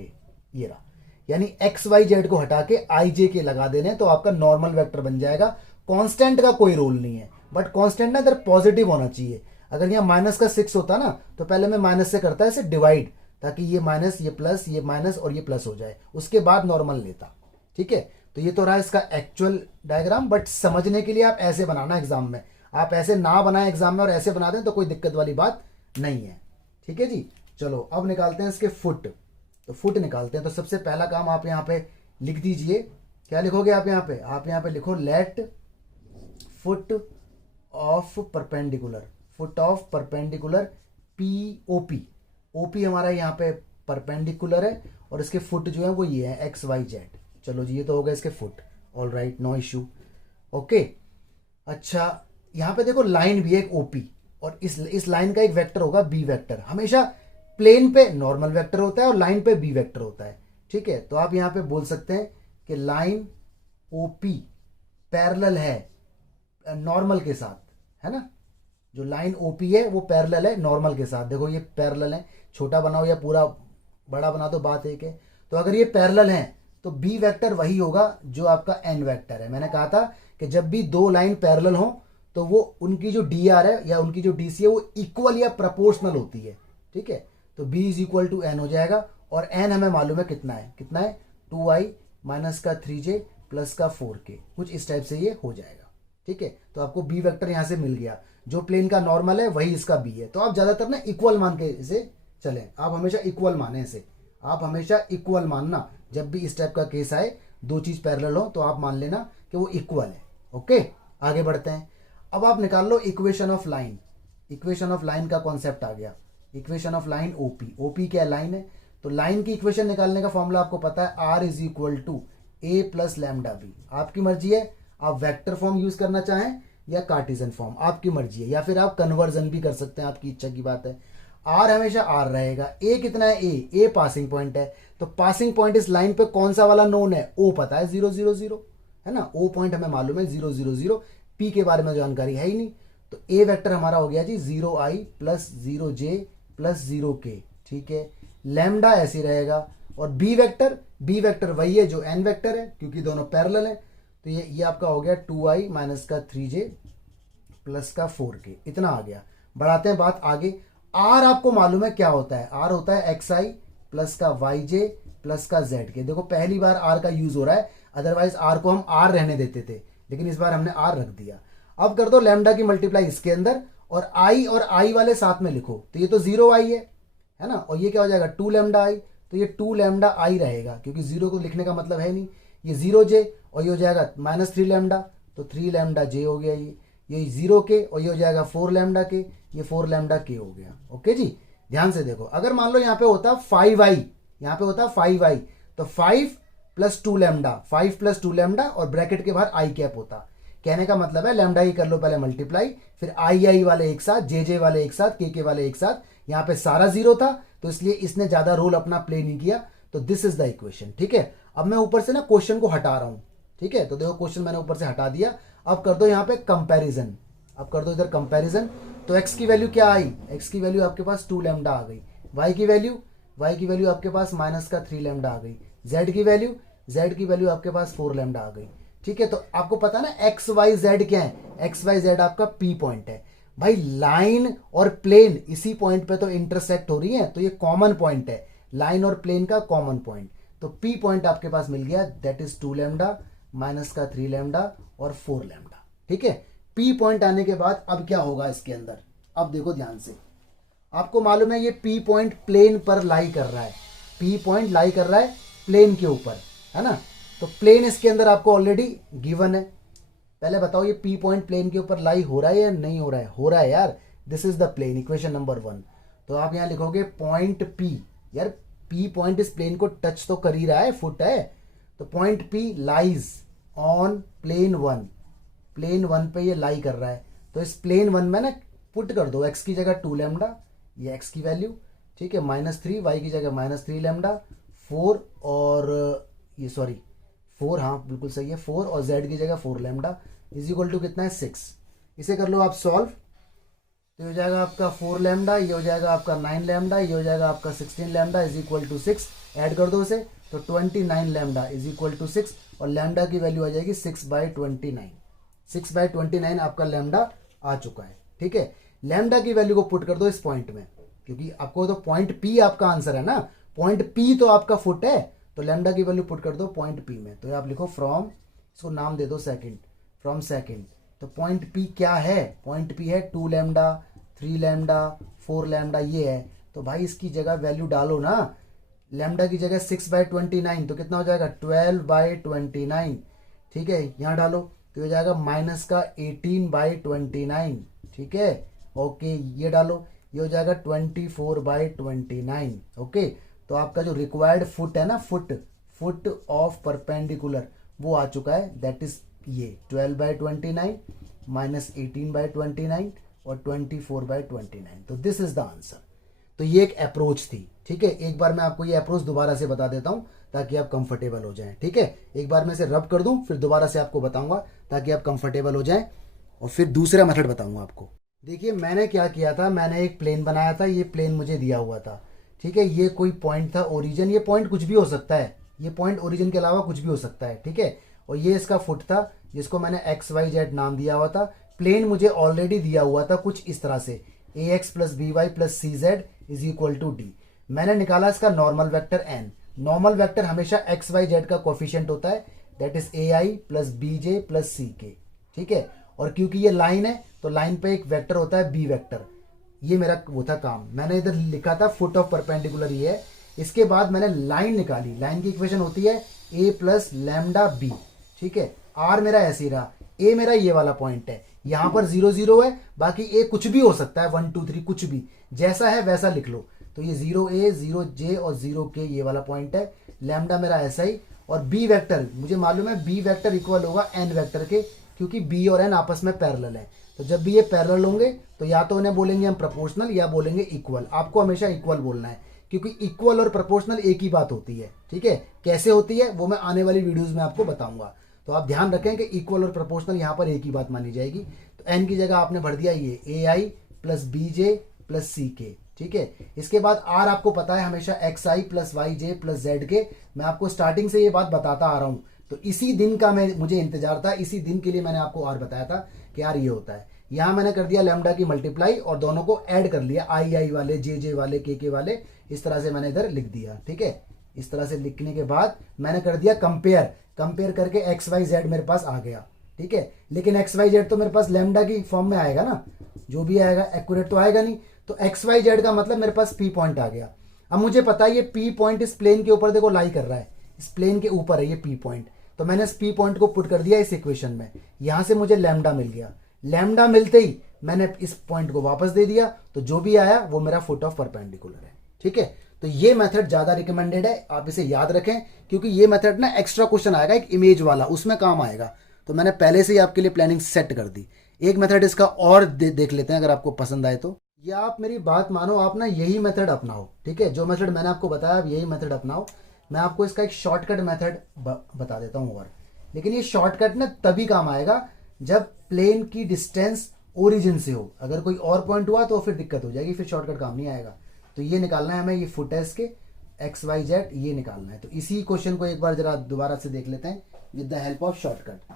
ये रहा। यानी एक्स वाई जेड को हटा के आई जे के लगा देने, तो आपका नॉर्मल वेक्टर बन जाएगा। कांस्टेंट का कोई रोल नहीं है, बट कांस्टेंट ना इधर पॉजिटिव होना चाहिए। अगर यहाँ -6 होता ना तो पहले मैं माइनस से करता है इसे डिवाइड, ताकि ये माइनस, ये प्लस, ये माइनस और ये प्लस हो जाए, उसके बाद नॉर्मल लेता, ठीक है। तो ये तो रहा इसका एक्चुअल डायग्राम, बट समझने के लिए आप ऐसे बनाना एग्जाम में, आप ऐसे ना बनाए एग्जाम में और ऐसे बना दें तो कोई दिक्कत वाली बात नहीं है, ठीक है जी। चलो अब निकालते हैं इसके फुट। तो फुट निकालते हैं, तो सबसे पहला काम आप यहाँ पे लिख दीजिए, क्या लिखोगे आप यहाँ पे, आप यहाँ पे लिखो let foot of perpendicular, foot of perpendicular POP। OP हमारा यहाँ पे परपेंडिकुलर है और इसके फुट जो है वो ये है एक्स वाई जेड। चलो जी, ये तो हो गया इसके foot, all right, no issue, okay. अच्छा यहाँ पे देखो लाइन भी है एक OP, और इस लाइन का एक वेक्टर होगा B वेक्टर। हमेशा प्लेन पे नॉर्मल वेक्टर होता है और लाइन पे B वेक्टर होता है, ठीक है। तो आप यहाँ पे बोल सकते हैं कि लाइन OP पैरेलल है नॉर्मल के साथ, है ना। जो लाइन OP है वो पैरेलल है नॉर्मल के साथ। देखो ये पैरेलल है, छोटा बनाओ या पूरा बड़ा बना दो, बात एक है। तो अगर ये पैरेलल है तो B वेक्टर वही होगा जो आपका N वेक्टर है। मैंने कहा था कि जब भी दो लाइन पैरेलल हो तो वो उनकी जो DR है या उनकी जो DC है वो इक्वल या प्रोपोर्शनल होती है, ठीक है। तो B = N हो जाएगा और n हमें मालूम है कितना है 2i माइनस का 3j प्लस का 4k, कुछ इस टाइप से ये हो जाएगा। ठीक है, तो आपको b वेक्टर यहाँ से मिल गया, जो प्लेन का नॉर्मल है वही इसका b है। तो आप ज़्यादातर ना इक्वल मान के इसे चलें, आप हमेशा इक्वल माने इसे, आप हमेशा इक्वल मानना, जब भी इस टाइप का केस आए दो चीज़ पैरेलल हो तो आप मान लेना कि वो इक्वल है। ओके, आगे बढ़ते हैं। अब आप निकाल लो equation of line. Equation of line का कॉन्सेप्ट आ गया, equation of line OP. OP क्या लाइन है, तो लाइन की इक्वेशन निकालने का फॉर्मूला आपको पता है, r is equal to a plus lambda b. आपकी मर्जी है, आप वेक्टर फॉर्म यूज करना चाहें या कार्टेशियन फॉर्म, आपकी मर्जी है, या फिर आप कन्वर्जन भी कर सकते हैं, आपकी इच्छा की बात है। आर हमेशा आर रहेगा। ए कितना है, ए पासिंग पॉइंट है, तो पासिंग पॉइंट इस लाइन पे कौन सा वाला नोन है, ओ पता है 0 0 0 है ना, ओ पॉइंट हमें मालूम है 0 0 0। पी के बारे में जानकारी है ही नहीं, तो ए वेक्टर हमारा हो गया जी 0i plus 0j plus 0k। ठीक है, लैम्डा ऐसे रहेगा। और बी वेक्टर वही है जो एन वेक्टर है, क्योंकि दोनों पैरेलल है। तो ये आपका हो गया 2i माइनस का 3j प्लस का 4k, इतना आ गया। बढ़ाते हैं बात आगे। आर आपको मालूम है क्या होता है, आर होता है xi प्लस का yj प्लस का zk। देखो पहली बार आर का यूज हो रहा है, अदरवाइज आर को हम आर रहने देते थे, लेकिन इस बार हमने आर रख दिया। अब कर दो लैम्डा की मल्टीप्लाई इसके अंदर, और आई वाले साथ में लिखो, तो ये तो 0i है ना, और ये क्या हो जाएगा 2 लैम्डा आई, तो ये 2 लैम्डा आई रहेगा, क्योंकि 0 को लिखने का मतलब है नहीं। ये 0j और ये हो जाएगा माइनस 3 लैम्डा, तो 3 लैम्डा j हो गया। ये 0k और ये हो जाएगा 4 लैम्डा के, ये 4 लैम्डा k हो गया। ओके जी, ध्यान से देखो, अगर मान लो यहाँ पे होता 5i, यहाँ पे होता 5i, तो 5 प्लस 2 लैम्डा, 5 प्लस 2 लैम्डा और ब्रैकेट के बाहर आई कैप होता। कहने का मतलब है लैम्डा ही कर लो पहले मल्टीप्लाई, फिर आई वाले एक साथ, जे वाले एक साथ, के वाले एक साथ। यहाँ पे सारा 0 था, तो इसलिए इसने ज्यादा रोल अपना प्ले नहीं किया। तो दिस इज द इक्वेशन। ठीक है, अब मैं ऊपर से ना क्वेश्चन को हटा रहा हूं। ठीक है, तो देखो क्वेश्चन मैंने ऊपर से हटा दिया। अब कर दो यहाँ पे कंपैरिजन, अब कर दो इधर कंपैरिजन। तो x की वैल्यू क्या आई, x की वैल्यू आपके पास 2 लैम्डा आ गई। y की वैल्यू आपके पास माइनस का 3 लैम्डा आ गई। z की वैल्यू आपके पास 4 लैम्डा आ गई। ठीक है, तो आपको पता ना एक्स वाई जेड क्या है, एक्स वाई जेड आपका p पॉइंट है। भाई लाइन और प्लेन इसी पॉइंट पे तो इंटरसेक्ट हो रही है, तो ये कॉमन पॉइंट है, लाइन और प्लेन का कॉमन पॉइंट। तो p पॉइंट आपके पास मिल गया, दैट इज 2 लैम्डा माइनस का 3 लैम्डा और 4 लैम्डा। ठीक है, p पॉइंट आने के बाद अब क्या होगा इसके अंदर, अब देखो ध्यान से। आपको मालूम है ये p पॉइंट प्लेन पर लाई कर रहा है, p पॉइंट लाई कर रहा है प्लेन के ऊपर, है ना। तो प्लेन इसके अंदर आपको ऑलरेडी गिवन है। पहले बताओ ये p पॉइंट प्लेन के ऊपर लाई हो रहा है या नहीं हो रहा है, हो रहा है यार। This is the plane, equation number 1। तो आप यहां लिखोगे पॉइंट p, यार p पॉइंट इस प्लेन को टच तो कर ही रहा है, फुट है। तो point p lies on plane 1, plane 1 पे ये लाई कर रहा है। तो इस प्लेन 1 में ना पुट कर दो x की जगह 2 लैम्डा, ये x की वैल्यू। ठीक है, -3, y की जगह -3 लैम्डा, 4 और ये सॉरी 4, हाँ बिल्कुल सही है, 4 और z की जगह 4 लैम्डा इज इक्वल टू कितना है 6। इसे कर लो आप सॉल्व, तो हो जाएगा आपका 4 लैम्डा, ये हो जाएगा आपका 9 लैम्डा, ये हो जाएगा आपका 16 lambda is equal to 6। Add कर दो उसे, तो 29 लैम्डा इज इक्वल टू 6, और लैम्डा की वैल्यू आ जाएगी 6/29। 6/29 आपका लैम्डा आ चुका है। ठीक है, लैम्डा की वैल्यू को पुट कर दो इस पॉइंट में, क्योंकि आपको तो पॉइंट पी आपका आंसर है ना, पॉइंट पी तो आपका फुट है, तो लैम्डा की वैल्यू पुट कर दो पॉइंट पी में। तो आप लिखो फ्रॉम, इसको नाम दे दो सेकंड, फ्रॉम सेकंड। तो पॉइंट पी क्या है, पॉइंट पी है 2 लैम्डा, 3 लैम्डा, 4 लैम्डा, ये है। तो भाई इसकी जगह वैल्यू डालो ना, लैम्डा की जगह 6/29, तो कितना हो जाएगा 12/29। ठीक है, यहाँ डालो तो हो जाएगा माइनस का 18/29। ठीक है, ओके, ये डालो, ये हो जाएगा 24/29। ओके, तो आपका जो रिक्वायर्ड फुट है ना, फुट ऑफ परपेंडिकुलर, वो आ चुका है, दैट इज ये 12/29 माइनस 18/29 और 24/29। तो दिस इज द आंसर। तो ये एक अप्रोच थी। ठीक है, एक बार मैं आपको ये अप्रोच दोबारा से बता देता हूं ताकि आप कंफर्टेबल हो जाएं। ठीक है, एक बार मैं इसे रब कर दूं, फिर दोबारा से आपको बताऊंगा ताकि आप कंफर्टेबल हो जाएं, और फिर दूसरा मेथड बताऊंगा आपको। देखिए मैंने क्या किया था, मैंने एक प्लेन बनाया था, ये प्लेन मुझे दिया हुआ था। ठीक है, ये कोई पॉइंट था ओरिजिन, ये पॉइंट कुछ भी हो सकता है, ये पॉइंट ओरिजिन के अलावा कुछ भी हो सकता है। ठीक है, और ये इसका फुट था जिसको मैंने XYZ नाम दिया हुआ था। प्लेन मुझे ऑलरेडी दिया हुआ था कुछ इस तरह से, AX + BY + CZ is equal to D। मैंने निकाला इसका normal vector N. Normal vector हमेशा एक्स वाई जेड का कोफिशिएंट होता है, that is A I plus B J plus C K, ठीक है। और क्योंकि ये लाइन है तो लाइन पे एक वेक्टर होता है बी वेक्टर। ये मेरा वो था काम, मैंने इधर लिखा था फुट ऑफ परपेंडिकुलर ये है। इसके बाद मैंने लाइन निकाली, लाइन की इक्वेशन होती है ए प्लस लैम्डा बी, ठीक है। आर मेरा ऐसे ही रहा, ए मेरा ये वाला पॉइंट है, यहां पर 0 0 है, बाकी ए कुछ भी हो सकता है, 1 2 3 कुछ भी, जैसा है वैसा लिख लो। तो ये 0a 0j और 0k ये वाला पॉइंट है। लैम्डा मेरा ऐसा ही, और बी वेक्टर मुझे मालूम है बी वेक्टर इक्वल होगा एन वेक्टर के, क्योंकि बी और एन आपस में पैरेलल है। तो जब भी ये पैरेलल होंगे तो या तो उन्हें बोलेंगे हम प्रोपोर्शनल या बोलेंगे इक्वल। आपको हमेशा इक्वल बोलना है, क्योंकि इक्वल और प्रोपोर्शनल एक ही बात होती है, ठीक है। कैसे होती है वो मैं आने वाली वीडियोस में आपको बताऊंगा। तो आप ध्यान रखें कि इक्वल और प्रोपोर्शनल यहाँ पर एक ही बात मानी जाएगी। तो एन की जगह आपने भर दिया ये ए I plus B J plus C K, ठीक है। इसके बाद आर आपको पता है हमेशा x i plus y j plus z के। मैं आपको स्टार्टिंग से ये बात बताता आ रहा हूँ, तो इसी दिन का मुझे इंतजार था, इसी दिन के लिए मैंने आपको आर बताया था कि यार ये होता है। यहाँ मैंने कर दिया लैम्डा की मल्टीप्लाई और दोनों को ऐड कर लिया, आई आई वाले जे जे वाले के वाले, इस तरह से मैंने इधर लिख दिया, ठीक है। इस तरह से लिखने के बाद मैंने कर दिया कंपेयर, कंपेयर करके एक्स वाई जेड मेरे पास आ गया, ठीक है। लेकिन एक्स वाई जेड तो मेरे पास लैम्डा की फॉर्म में आएगा ना, जो भी आएगा एक्यूरेट तो आएगा नहीं। तो एक्स वाई जेड का मतलब मेरे पास पी पॉइंट आ गया। अब मुझे पता है ये पी पॉइंट इस प्लेन के ऊपर देखो लाई कर रहा है, इस प्लेन के ऊपर है ये पी पॉइंट। तो मैंने इस पी पॉइंट को पुट कर दिया इस इक्वेशन में, यहां से मुझे लैम्डा मिल गया। लैम्डा मिलते ही मैंने इस पॉइंट को वापस दे दिया, तो जो भी आया वो मेरा फुट ऑफ परपेंडिकुलर है, ठीक है। तो ये मेथड ज्यादा रिकमेंडेड है, आप इसे याद रखें, क्योंकि ये मेथड ना एक्स्ट्रा क्वेश्चन आएगा एक इमेज वाला, उसमें काम आएगा। तो मैंने पहले से ही आपके लिए प्लानिंग सेट कर दी। एक मेथड इसका और देख लेते हैं अगर आपको पसंद आए तो। या आप मेरी बात मानो, आप ना यही मेथड अपनाओ, ठीक है। जो मेथड मैंने आपको बताया आप यही मेथड अपनाओ। मैं आपको इसका एक शॉर्टकट मेथड बता देता हूँ, और लेकिन ये शॉर्टकट ना तभी काम आएगा जब प्लेन की डिस्टेंस ओरिजिन से हो। अगर कोई और पॉइंट हुआ तो फिर दिक्कत हो जाएगी, फिर शॉर्टकट काम नहीं आएगा। तो ये निकालना है हमें, ये फुट है इसके एक्स वाई जेड, ये निकालना है। तो इसी क्वेश्चन को एक बार जरा दोबारा से देख लेते हैं with the help of shortcut.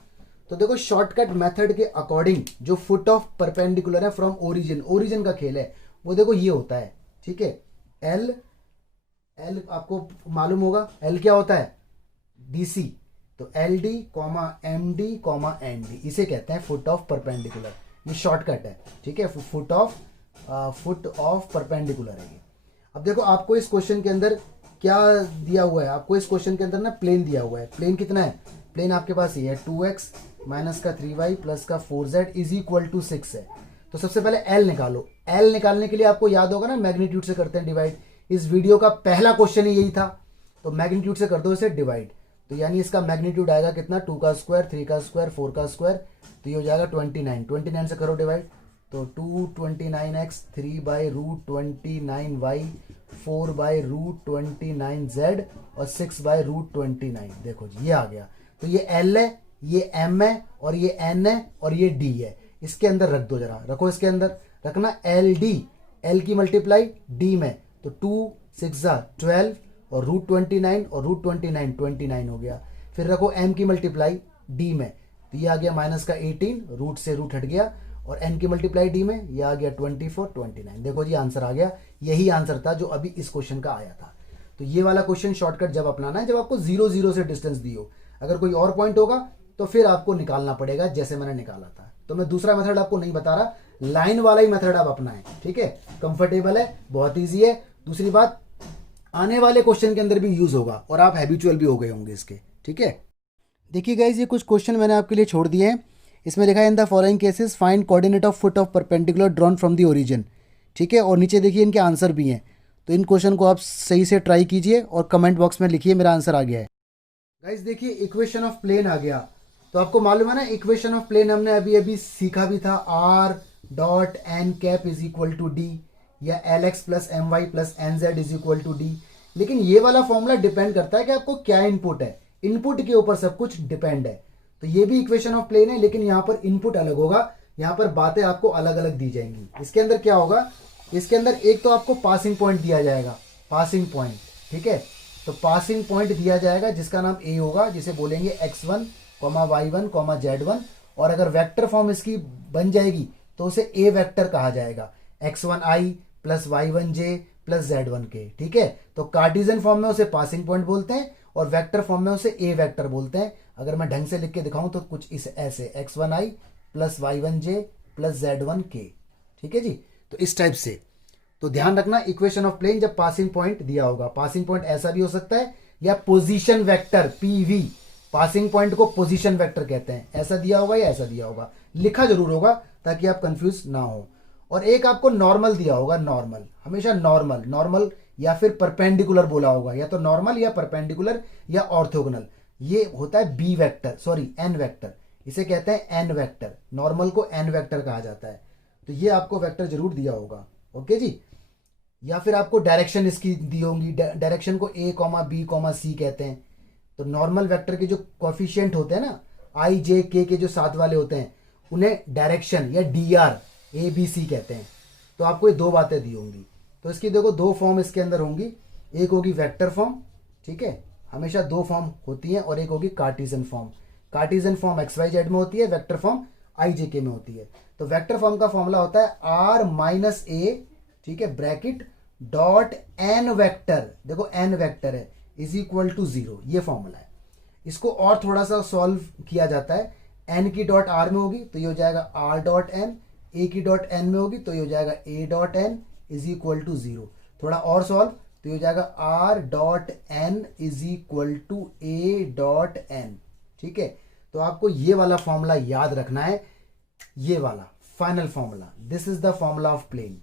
तो देखो शॉर्टकट मेथड के अकॉर्डिंग जो फुट ऑफ परपेंडिकुलर है फ्रॉम ओरिजिन, ओरिजिन का खेल है वो देखो ये होता है, ठीक है। एल एल आपको मालूम होगा एल क्या होता है, डी सी। तो l d comma m d comma n d, इसे कहते हैं फुट ऑफ परपेंडिकुलर। ये शॉर्टकट है, ठीक है। फुट ऑफ परपेंडिकुलर है ये। अब देखो आपको इस क्वेश्चन के अंदर क्या दिया हुआ है, आपको इस क्वेश्चन के अंदर ना प्लेन दिया हुआ है। प्लेन कितना है, प्लेन आपके पास ये है 2x माइनस का 3y प्लस का 4z इज इक्वल टू 6 है। तो सबसे पहले एल निकालो। एल निकालने के लिए आपको याद होगा ना मैग्नीट्यूड से करते हैं डिवाइड। इस वीडियो का पहला क्वेश्चन ही यही था, तो मैग्नीट्यूड से कर दो इसे डिवाइड। तो यानी इसका मैग्नीट्यूड आएगा कितना, 2 का स्क्वायर 3 का स्क्वायर 4 का स्क्वायर, तो ये हो जाएगा 29। 29 से करो डिवाइड, तो 229x 3 by root 29y 4 by root 29z और 6 बाई रूट 29। देखो जी ये आ गया। तो ये L है, ये M है और ये N है और ये D है। इसके अंदर रख दो, जरा रखो, इसके अंदर रखना LD, L की मल्टीप्लाई D में, तो 2 6 12 और रूट 29 और रूट 29 29 हो गया। फिर रखो M की मल्टीप्लाई D में, तो ये आ गया माइनस का 18, रूट से रूट हट गया, और n की मल्टीप्लाई d में ये आ गया 24 29। देखो जी आंसर आ गया, यही आंसर था जो अभी इस क्वेश्चन का आया था। तो ये वाला क्वेश्चन शॉर्टकट जब अपनाना है जब आपको 0 0 से डिस्टेंस दी हो। अगर कोई और पॉइंट होगा तो फिर आपको निकालना पड़ेगा जैसे मैंने निकाला था। तो मैं दूसरा मेथड आपको नहीं बता रहा, लाइन वाला ही मेथड आप अपनाएं, ठीक है। कंफर्टेबल है, बहुत ईजी है। दूसरी बात, आने वाले क्वेश्चन के अंदर भी यूज होगा और आप हैबिचुअल भी हो गए होंगे इसके, ठीक है। देखिए गाइज ये कुछ क्वेश्चन मैंने आपके लिए छोड़ दिए हैं। इसमें लिखा है in the following cases find coordinate of foot of perpendicular drawn from the origin, ठीक है। और नीचे देखिए इनके आंसर भी हैं। तो इन क्वेश्चन को आप सही से ट्राई कीजिए और कमेंट बॉक्स में लिखिए मेरा आंसर आ गया है। गाइज देखिए इक्वेशन ऑफ प्लेन आ गया। तो आपको मालूम है ना इक्वेशन ऑफ प्लेन हमने अभी अभी सीखा भी था, R dot N cap is equal to D या L X plus M Y plus N Z is equal to D. लेकिन ये वाला फॉर्मूला डिपेंड करता है कि आपको क्या इनपुट है, इनपुट के ऊपर सब कुछ डिपेंड है। तो ये भी इक्वेशन ऑफ प्लेन है, लेकिन यहाँ पर इनपुट अलग होगा, यहाँ पर बातें आपको अलग अलग दी जाएंगी। इसके अंदर क्या होगा, इसके अंदर एक तो आपको पासिंग पॉइंट दिया जाएगा, पासिंग पॉइंट, ठीक है। तो पासिंग पॉइंट दिया जाएगा जिसका नाम ए होगा, जिसे बोलेंगे x1, y1, z1। और अगर वेक्टर फॉर्म इसकी बन जाएगी तो उसे ए वेक्टर कहा जाएगा, x1i plus y1j plus Z1 के, ठीक है। तो कार्टिजन फॉर्म में उसे पासिंग पॉइंट बोलते हैं और वेक्टर फॉर्म में उसे ए वेक्टर बोलते हैं। अगर मैं ढंग से लिख के दिखाऊं तो कुछ इस ऐसे x1i plus y1j plus Z1k, ठीक है जी। तो इस टाइप से तो ध्यान रखना इक्वेशन ऑफ प्लेन जब पासिंग पॉइंट दिया होगा, पासिंग पॉइंट ऐसा भी हो सकता है या position vector PV, passing point को पोजीशन वेक्टर कहते हैं, ऐसा दिया होगा या ऐसा दिया होगा, लिखा जरूर होगा ताकि आप कंफ्यूज ना हो। और एक आपको नॉर्मल दिया होगा, नॉर्मल हमेशा नॉर्मल नॉर्मल या फिर परपेंडिकुलर बोला होगा, या तो नॉर्मल या परपेंडिकुलर या ऑर्थोगोनल, ये होता है b vector, sorry n vector, इसे कहते हैं एन वेक्टर, नॉर्मल को एन वेक्टर कहा जाता है। तो ये आपको वेक्टर जरूर दिया होगा, ओके जी। या फिर आपको डायरेक्शन इसकी दी होंगी, डायरेक्शन को ए कॉमा बी कॉमा सी कहते हैं। तो नॉर्मल वेक्टर के जो कोफिशिएंट होते हैं ना, आई जे के जो साथ वाले होते हैं, उन्हें डायरेक्शन या d r a b c कहते हैं। तो आपको ये दो बातें दी होंगी। तो इसकी देखो दो फॉर्म इसके अंदर होंगी, एक होगी वेक्टर फॉर्म, ठीक है, हमेशा दो फॉर्म होती है, और एक होगी Cartesian form. Cartesian form x Y z में होती है, वेक्टर फॉर्म आई जे के में होती है। तो वेक्टर फॉर्म का फॉर्मूला होता है आर माइनस ए, ठीक है, ब्रैकेट डॉट एन वेक्टर, देखो एन वेक्टर है, इज इक्वल टू 0, ये फॉर्मूला है। इसको और थोड़ा सा सॉल्व किया जाता है, एन की डॉट आर में होगी तो ये हो जाएगा आर डॉट एन, ए की डॉट एन में होगी तो ये हो जाएगा a dot n is equal to 0। थोड़ा और सॉल्व तो ये हो जाएगा r dot n is equal to a dot n, ठीक है। तो आपको ये वाला फॉर्मूला याद रखना है, ये वाला final formula, this is the formula of plane,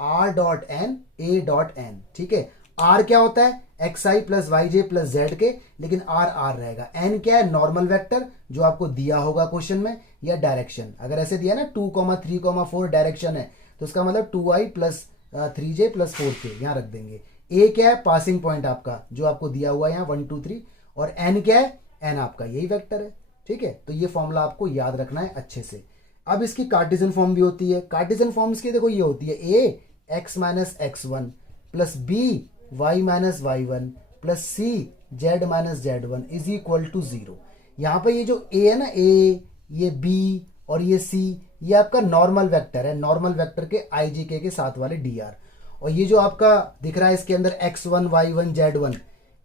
r dot n a dot n, ठीक है। आर क्या होता है, x i plus y j plus z k, लेकिन आर आर रहेगा। एन क्या है, नॉर्मल वेक्टर जो आपको दिया होगा क्वेश्चन में, या डायरेक्शन, अगर ऐसे दिया ना 2,3,4 डायरेक्शन है तो उसका मतलब 2i plus 3j plus 4k यहाँ रख देंगे। ए क्या है, पासिंग पॉइंट आपका जो आपको दिया हुआ है यहाँ 1 2 3, और एन क्या है, एन आपका यही वेक्टर है, ठीक है। तो ये फॉर्मूला आपको याद रखना है अच्छे से। अब इसकी कार्टिजन फॉर्म भी होती है। कार्टिजन फॉर्म इसकी देखो ये होती है A X minus X one plus B Y minus Y one plus C Z minus Z one is equal to 0। यहाँ पर ये जो ए है ना, ए, ये बी और ये सी, ये आपका नॉर्मल वेक्टर है, नॉर्मल वेक्टर के आई जी के साथ वाले डी आर। और ये जो आपका दिख रहा है इसके अंदर x1 y1 z1,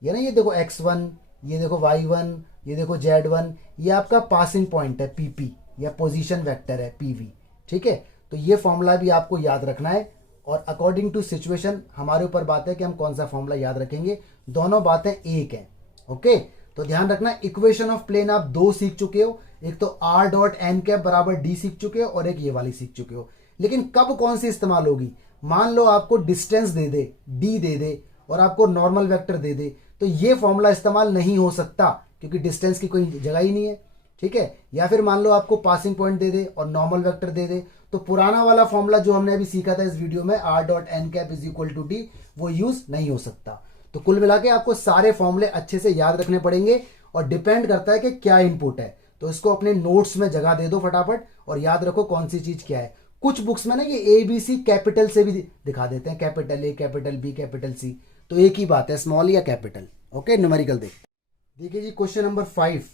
ये ना, ये देखो x1, ये देखो y1, ये देखो z1, ये आपका पासिंग पॉइंट है pp, या पोजीशन वेक्टर है pv, ठीक है। तो ये फॉर्मूला भी आपको याद रखना है, और अकॉर्डिंग टू सिचुएशन हमारे ऊपर बात है कि हम कौन सा फॉर्मूला याद रखेंगे, दोनों बातें एक हैं, ओके। तो ध्यान रखना, इक्वेशन ऑफ प्लेन आप दो सीख चुके हो, एक तो आर डॉट एन कैप बराबर डी सीख चुके हो, और एक ये वाली सीख चुके हो। लेकिन कब कौन सी इस्तेमाल होगी, मान लो आपको डिस्टेंस दे दे, डी दे दे, और आपको नॉर्मल वेक्टर दे दे, तो ये फॉर्मूला इस्तेमाल नहीं हो सकता क्योंकि डिस्टेंस की कोई जगह ही नहीं है, ठीक है। या फिर मान लो आपको पासिंग पॉइंट दे दे और नॉर्मल वेक्टर दे दे, तो पुराना वाला फॉर्मूला जो हमने अभी सीखा था इस वीडियो में, r dot N cap is equal to d, वो यूज नहीं हो सकता। तो कुल मिला के आपको सारे फॉर्मूले अच्छे से याद रखने पड़ेंगे, और डिपेंड करता है कि क्या इनपुट है। तो इसको अपने नोट्स में जगह दे दो फटाफट, और याद रखो कौन सी चीज क्या है। कुछ बुक्स में ना ये ए बी सी कैपिटल से भी दिखा देते हैं, capital A capital B capital C, तो एक ही बात है, स्मॉल या कैपिटल, ओके। न्यूमेरिकल देखिए जी, क्वेश्चन नंबर 5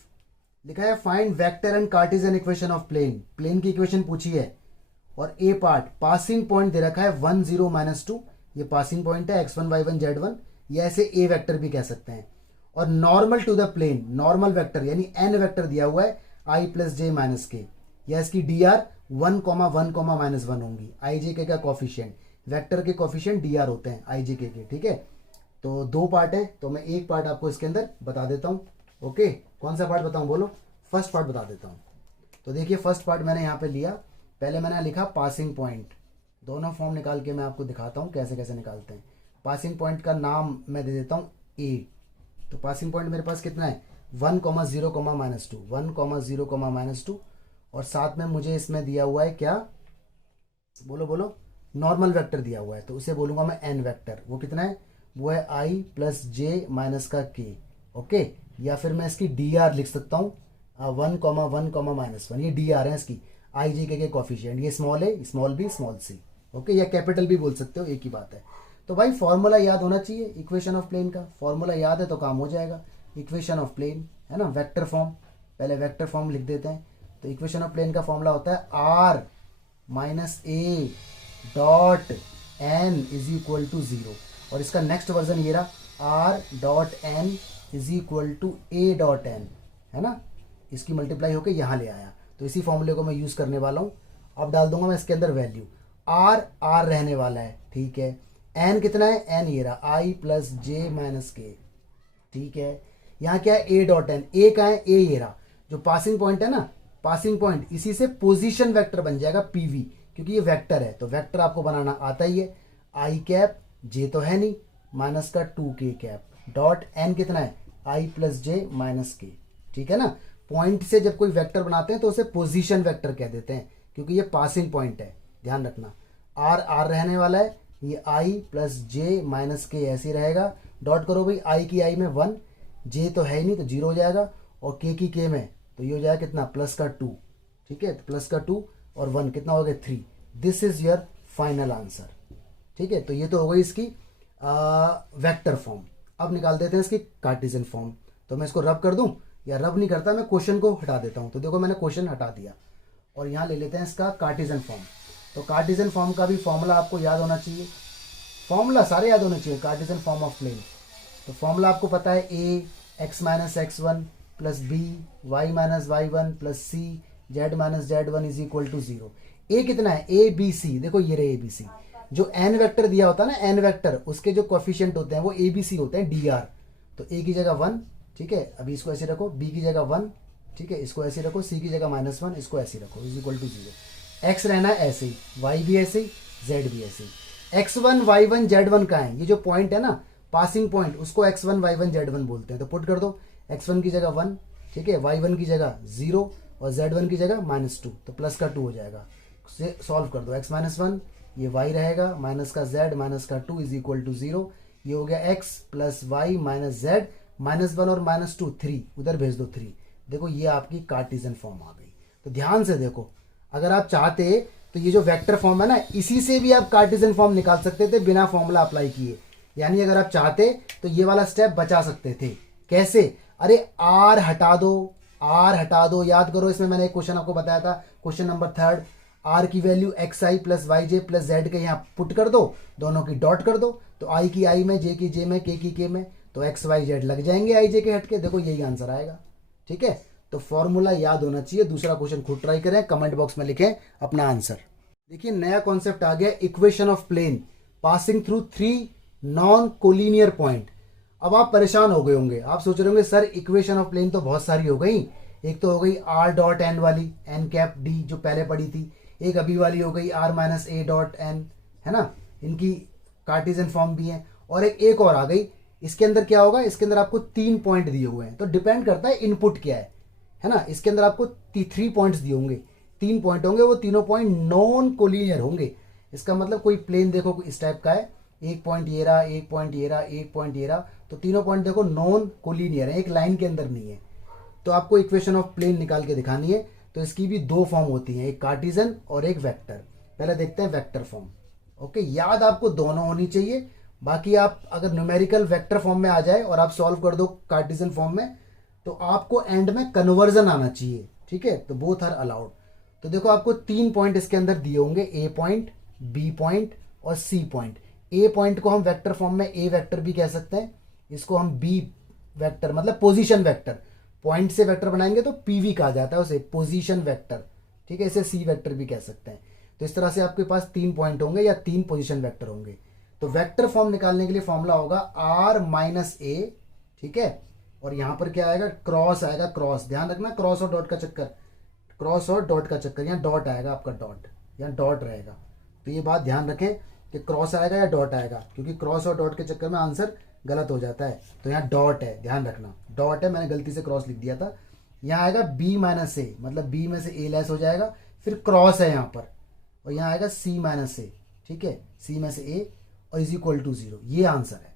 लिखा है find vector and Cartesian equation of plane. Plane की इक्वेशन पूछी है, और ए पार्ट पासिंग पॉइंट दे रखा है 1 0 -2, ये पासिंग पॉइंट है x1 y1 z1, या ऐसे ए वेक्टर भी कह सकते हैं। और normal to the plane, normal vector यानी एन वेक्टर दिया हुआ है i प्लस जे माइनस के, या इसकी डी आर 1, 1, -1 होंगी। आई जे के का कॉफिशिएंट, वेक्टर के कॉफिशिएंट डी आर होते हैं आई जे के, ठीक है। तो दो पार्ट है, तो मैं एक पार्ट आपको इसके अंदर बता देता हूँ, ओके। कौन सा पार्ट बताऊँ, बोलो। फर्स्ट पार्ट बता देता हूँ। तो देखिए फर्स्ट पार्ट मैंने यहाँ पे लिया, पहले मैंने लिखा पासिंग पॉइंट, दोनों फॉर्म निकाल के मैं आपको दिखाता हूँ कैसे कैसे निकालते हैं। पासिंग पॉइंट का नाम मैं दे देता हूँ ए। तो पासिंग पॉइंट मेरे पास कितना है, 1, 0, -2, 1, 0, -2, और साथ में मुझे इसमें दिया हुआ है क्या, बोलो बोलो, नॉर्मल वेक्टर दिया हुआ है, तो उसे बोलूंगा मैं एन वेक्टर। वो कितना है, वो है आई प्लस जे माइनस का के, ओके। या फिर मैं इसकी डी आर लिख सकता हूँ 1, 1, -1, ये डी आर है इसकी आई जे के कॉफिशिएंट, ये स्मॉल ए small B small C, okay. या कैपिटल भी बोल सकते हो, एक ही बात है। तो भाई फॉर्मूला याद होना चाहिए इक्वेशन ऑफ प्लेन का, फॉर्मूला याद है तो काम हो जाएगा। इक्वेशन ऑफ प्लेन है ना, वेक्टर फॉर्म, पहले वेक्टर फॉर्म लिख देते हैं। तो इक्वेशन ऑफ प्लेन का फॉर्मूला होता है r minus a dot n is equal to 0, और इसका नेक्स्ट वर्जन ये रहा r dot n is equal to a dot n, है ना, इसकी मल्टीप्लाई होकर यहाँ ले आया। तो इसी फॉर्मूले को मैं यूज़ करने वाला हूँ। अब डाल दूंगा मैं इसके अंदर वैल्यू, r रहने वाला है, ठीक है। n कितना है, n ये रहा i प्लस जे माइनस के, ठीक है। यहाँ क्या है, a डॉट n, a का है, a ये रहा, जो पासिंग पॉइंट है ना, पासिंग पॉइंट, इसी से पोजीशन वेक्टर बन जाएगा पीवी, क्योंकि ये वेक्टर है तो वेक्टर आपको बनाना आता ही है। आई कैप, जे तो है नहीं, माइनस का 2k कैप, डॉट n कितना है, i प्लस जे माइनस के, ठीक है ना। पॉइंट से जब कोई वेक्टर बनाते हैं तो उसे पोजीशन वेक्टर कह देते हैं, क्योंकि ये पासिंग पॉइंट है, ध्यान रखना। r रहने वाला है, ये i प्लस जे माइनस के ऐसे ही रहेगा। डॉट करो भाई, i की i में 1, j तो है ही नहीं तो 0 हो जाएगा, और k की k में तो ये हो जाएगा कितना, प्लस का 2, ठीक है। तो प्लस का 2 और 1 कितना हो गया, 3। This is your final answer, ठीक है। तो ये तो हो गई इसकी वेक्टर फॉर्म। अब निकाल देते हैं इसकी कार्टेशियन फॉर्म। तो मैं इसको रब कर दूं, या रब नहीं करता, मैं क्वेश्चन को हटा देता हूं। तो देखो मैंने क्वेश्चन हटा दिया, और यहाँ ले लेते हैं इसका कार्टेशियन फॉर्म। तो कार्टेशियन फॉर्म का भी फॉर्मूला आपको याद होना चाहिए, फॉर्मूला सारे याद होने चाहिए। कार्टेशियन फॉर्म ऑफ प्लेन, तो फॉर्मूला आपको पता है, A X minus x1 plus B Y minus y1 plus C Z minus z1 is equal to 0। A कितना है, ए बी सी, देखो ये रहे ए बी सी। जो एन वेक्टर दिया होता है ना, एन वेक्टर, उसके जो कोएफिशिएंट होते हैं वो ए बी सी होते हैं, डी आर। तो ए की जगह 1, ठीक है, अभी इसको ऐसे रखो, बी की जगह 1, ठीक है, इसको ऐसे रखो, सी की जगह -1, इसको ऐसे रखो, इज इक्वल टू 0। एक्स रहना है ऐसे ही, वाई भी ऐसे ही, जेड भी ऐसे ही। x1 y1 z1 का है, ये जो पॉइंट है ना, पासिंग पॉइंट, उसको x1 y1 z1 बोलते हैं। तो पुट कर दो, x1 की जगह 1, ठीक है, y1 की जगह 0 और z1 की जगह -2, तो प्लस का 2 हो जाएगा। सॉल्व कर दो, x माइनस 1, ये y रहेगा, माइनस का z माइनस का 2 इज इक्वल टू 0। ये हो गया x plus y minus z, -1 और -2 3, उधर भेज दो 3। देखो ये आपकी कार्टेशियन फॉर्म आ गई। तो ध्यान से देखो, अगर आप चाहते तो ये जो वेक्टर फॉर्म है ना, इसी से भी आप कार्टेशियन फॉर्म निकाल सकते थे बिना फॉर्मूला अप्लाई किए। यानी अगर आप चाहते तो ये वाला स्टेप बचा सकते थे। कैसे, अरे आर हटा दो, आर हटा दो। याद करो, इसमें मैंने एक क्वेश्चन आपको बताया था, क्वेश्चन नंबर 3, आर की value x i plus y j plus z के यहाँ पुट कर दो, दोनों की डॉट कर दो। तो आई की आई में, जे की जे में, के की के में, तो एक्स वाई जेड लग जाएंगे आई जे के हट के। देखो यही आंसर आएगा, ठीक है। तो फॉर्मूला याद होना चाहिए। दूसरा क्वेश्चन खुद ट्राई करें, कमेंट बॉक्स में लिखें अपना आंसर। देखिए नया कॉन्सेप्ट आ गया, equation of plane passing through 3 non collinear point. अब आप परेशान हो गए होंगे, आप सोच रहे होंगे सर इक्वेशन ऑफ प्लेन तो बहुत सारी हो गई। एक तो हो गई आर डॉट एन वाली, एन कैप डी जो पहले पड़ी थी, एक अभी वाली हो गई r minus a dot n, है ना, इनकी कार्टेशियन फॉर्म भी है। और एक और आ गई, इसके अंदर क्या होगा, इसके अंदर आपको 3 पॉइंट दिए हुए हैं, तो डिपेंड करता है इनपुट क्या है ना। इसके अंदर आपको 3 पॉइंट्स दिए होंगे, 3 पॉइंट होंगे, वो तीनों पॉइंट नॉन कोलिनियर होंगे। इसका मतलब कोई प्लेन देखो इस टाइप का है, एक पॉइंट ये रहा, एक पॉइंट ये रहा, एक पॉइंट ये रहा, तो तीनों पॉइंट देखो नॉन कोलिनियर है, एक लाइन के अंदर नहीं है। तो आपको इक्वेशन ऑफ प्लेन निकाल के दिखानी है। तो इसकी भी 2 फॉर्म होती हैं, एक कार्टेशियन और एक वेक्टर। पहले देखते हैं वेक्टर फॉर्म। ओके, याद आपको दोनों होनी चाहिए। बाकी आप अगर न्यूमेरिकल वेक्टर फॉर्म में आ जाए और आप सॉल्व कर दो कार्टेशियन फॉर्म में, तो आपको एंड में कन्वर्जन आना चाहिए, ठीक है। तो बोथ आर अलाउड। तो देखो आपको 3 पॉइंट इसके अंदर दिए होंगे, ए पॉइंट, बी पॉइंट और सी पॉइंट। ए पॉइंट को हम वेक्टर फॉर्म में ए वेक्टर भी कह सकते हैं, इसको हम बी वेक्टर मतलब पोजीशन वेक्टर, पॉइंट से वेक्टर बनाएंगे तो पीवी कहा जाता है उसे, पोजीशन वेक्टर, ठीक है। इसे सी वेक्टर भी कह सकते हैं। तो इस तरह से आपके पास 3 पॉइंट होंगे या 3 पोजीशन वेक्टर होंगे। तो वेक्टर फॉर्म निकालने के लिए फॉर्मूला होगा आर माइनस ए, ठीक है। और यहां पर क्या आएगा, क्रॉस आएगा, क्रॉस, ध्यान रखना, क्रॉस और डॉट का चक्कर, क्रॉस और डॉट का चक्कर, यहाँ डॉट आएगा आपका, डॉट, यहाँ डॉट रहेगा। तो ये बात ध्यान रखें कि क्रॉस आएगा या डॉट आएगा, क्योंकि क्रॉस और डॉट के चक्कर में आंसर गलत हो जाता है। तो यहाँ डॉट है, ध्यान रखना, डॉट है, मैंने गलती से क्रॉस लिख दिया था। यहाँ आएगा बी माइनस ए, मतलब बी में से ए लेस हो जाएगा, फिर क्रॉस है यहाँ पर, और यहाँ आएगा सी माइनस ए, ठीक है, सी में से ए और इज इक्वल टू 0। ये आंसर है।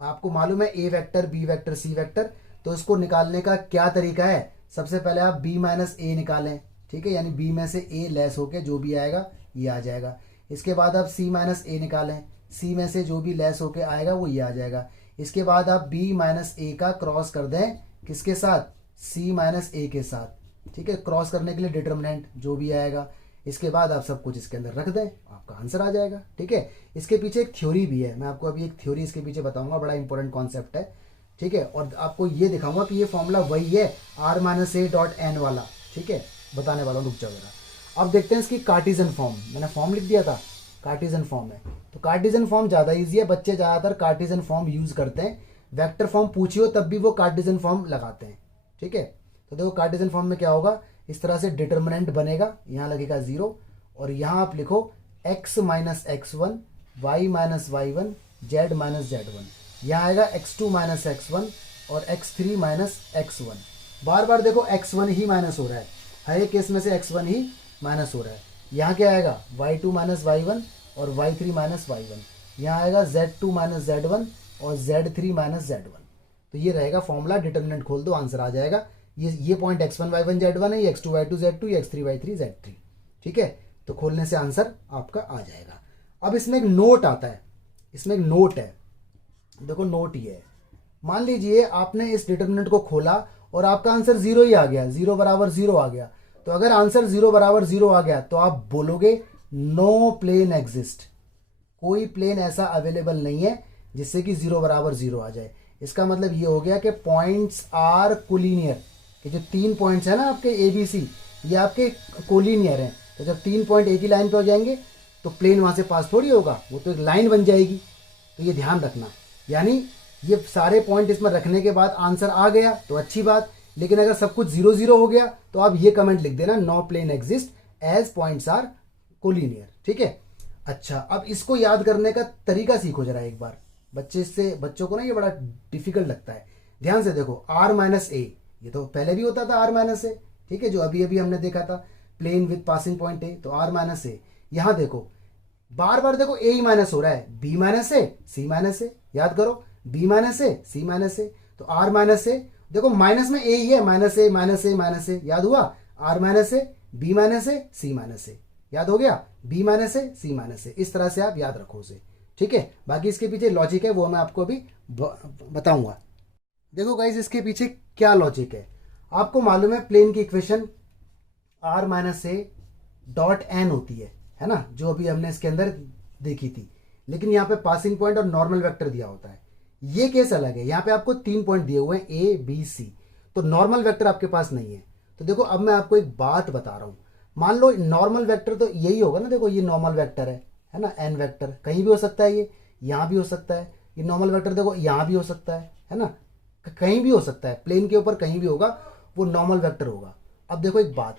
आपको मालूम है ए vector, B vector, C vector, तो इसको निकालने का क्या तरीका है, सबसे पहले आप बी माइनस ए निकालें, ठीक है, यानी बी में से ए लेस होके जो भी आएगा ये आ जाएगा। इसके बाद आप सी माइनस ए निकालें, सी में से जो भी लेस होके आएगा वो ये आ जाएगा। इसके बाद आप बी माइनस ए का क्रॉस कर दें, किसके साथ, सी माइनस ए के साथ, ठीक है। क्रॉस करने के लिए डिटर्मिनेंट जो भी आएगा। इसके बाद आप सब कुछ इसके अंदर रख दें, आपका आंसर आ जाएगा। ठीक है, इसके पीछे एक थ्योरी भी है, मैं आपको अभी एक थ्योरी इसके पीछे बताऊंगा, बड़ा इंपॉर्टेंट कॉन्सेप्ट है। ठीक है, और आपको ये दिखाऊंगा कि ये फॉर्मूला वही है r-a.n वाला। ठीक है, बताने वाला हूँ, रुक जाओ जरा। अब देखते हैं इसकी कार्टिजन फॉर्म, मैंने फॉर्म लिख दिया था, कार्टिजन फॉर्म है। तो कार्टिजन फॉर्म ज़्यादा ईजी है, बच्चे ज़्यादातर कार्टिजन फॉर्म यूज़ करते हैं। वेक्टर फॉर्म पूछिए तब भी वो कार्टिजन फॉर्म लगाते हैं। ठीक है, तो देखो कार्टिजन फॉर्म में क्या होगा, इस तरह से डिटर्मिनेंट बनेगा, यहाँ लगेगा 0 और यहाँ आप लिखो x minus x1, y minus y1, z minus z1। यहाँ आएगा x2 माइनस x1 और x3 माइनस x1। बार बार देखो x1 ही माइनस हो रहा है, हर एक केस में से x1 ही माइनस हो रहा है। यहाँ क्या आएगा y2 माइनस y1 और y3 माइनस y1। यहाँ आएगा z2 माइनस z1 और z3 माइनस z1। तो ये रहेगा फॉर्मूला, डिटर्मिनेंट खोल दो आंसर आ जाएगा। ये पॉइंट x1 y1 z1 है, ये x2 y2 z2, ये x3 y3 z3। ठीक है, तो खोलने से आंसर आपका आ जाएगा। अब इसमें एक नोट आता है, इसमें एक नोट है, देखो नोट ये है। मान लीजिए आपने इस डिटर्मिनेंट को खोला और आपका आंसर 0 ही आ गया, 0 बराबर 0 आ गया। तो अगर आंसर 0 बराबर 0 आ गया तो आप बोलोगे नो प्लेन एग्जिस्ट, कोई प्लेन ऐसा अवेलेबल नहीं है जिससे कि 0 बराबर 0 आ जाए। इसका मतलब ये हो गया कि पॉइंट्स आर कोलिनियर, कि जो 3 पॉइंट्स है ना आपके ए बी सी, ये आपके कोलिनियर हैं। तो जब 3 पॉइंट एक ही लाइन पे हो जाएंगे तो प्लेन वहाँ से पास थोड़ी होगा, वो तो एक लाइन बन जाएगी। तो ये ध्यान रखना, यानी ये सारे पॉइंट इसमें रखने के बाद आंसर आ गया तो अच्छी बात, लेकिन अगर सब कुछ 0 0 हो गया तो आप ये कमेंट लिख देना no plane exist as points are collinear. ठीक है, अच्छा अब इसको याद करने का तरीका सीखो जरा एक बार। बच्चों को ना ये बड़ा डिफिकल्ट लगता है। ध्यान से देखो r माइनस ए, ये तो पहले भी होता था r माइनस ए। ठीक है, जो अभी अभी हमने देखा था plane with passing point a, तो r माइनस ए। यहाँ देखो बार बार देखो ए ही माइनस हो रहा है, b माइनस ए सी माइनस ए, याद करो b माइनस ए सी माइनस ए। तो r माइनस ए, देखो माइनस में ए ही है, माइनस ए माइनस ए माइनस ए, याद हुआ, r माइनस ए b माइनस ए सी माइनस ए, याद हो गया, b माइनस ए सी माइनस ए। इस तरह से आप याद रखो उसे। ठीक है, बाकी इसके पीछे लॉजिक है वो मैं आपको अभी बताऊंगा। देखो गाइज इसके पीछे क्या लॉजिक है, आपको मालूम है प्लेन की equation r minus a dot n होती है ना, जो अभी हमने इसके अंदर देखी थी। लेकिन यहाँ पे पासिंग पॉइंट और नॉर्मल वेक्टर दिया होता है, ये केस अलग है। यहाँ पे आपको 3 पॉइंट दिए हुए हैं ए बी सी, तो नॉर्मल वेक्टर आपके पास नहीं है। तो देखो अब मैं आपको एक बात बता रहा हूँ, मान लो नॉर्मल वेक्टर तो यही होगा ना, देखो ये नॉर्मल वेक्टर है ना, एन वेक्टर कहीं भी हो सकता है, ये यहाँ भी हो सकता है, ये नॉर्मल वेक्टर देखो यहाँ भी हो सकता है ना, कहीं भी हो सकता है, प्लेन के ऊपर कहीं भी होगा, वो नॉर्मल वेक्टर होगा। अब देखो एक बात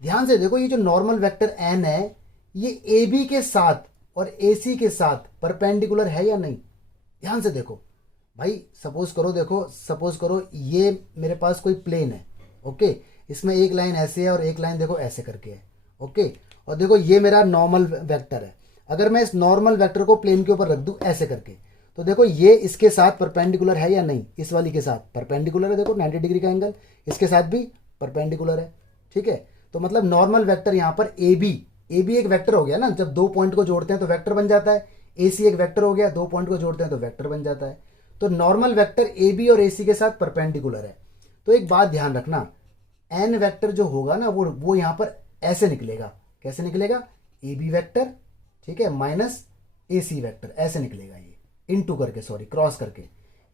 ध्यान से देखो, ये जो नॉर्मल वेक्टर एन है ये ए बी के साथ और ए सी के साथ परपेंडिकुलर है या नहीं, ध्यान से देखो भाई। सपोज करो, देखो सपोज करो ये मेरे पास कोई प्लेन है, ओके, इसमें एक लाइन ऐसे है और एक लाइन देखो ऐसे करके है, ओके, और देखो ये मेरा नॉर्मल वेक्टर है। अगर मैं इस नॉर्मल वेक्टर को प्लेन के ऊपर रख दूं ऐसे करके, तो देखो ये इसके साथ परपेंडिकुलर है या नहीं, इस वाली के साथ परपेंडिकुलर है, देखो 90 डिग्री का एंगल, इसके साथ भी परपेंडिकुलर है। ठीक है, तो मतलब नॉर्मल वेक्टर यहाँ पर ए बी एक वेक्टर हो गया ना, जब 2 पॉइंट को जोड़ते हैं तो वेक्टर बन जाता है। ए सी एक वेक्टर हो गया, 2 पॉइंट को जोड़ते हैं तो वेक्टर बन जाता है। तो नॉर्मल वेक्टर ए बी और ए सी के साथ परपेंडिकुलर है। तो एक बात ध्यान रखना, एन वेक्टर जो होगा ना वो यहाँ पर ऐसे निकलेगा, कैसे निकलेगा, ए बी वेक्टर, ठीक है, माइनस ए सी वेक्टर, ऐसे निकलेगा ये इनटू करके, सॉरी क्रॉस करके,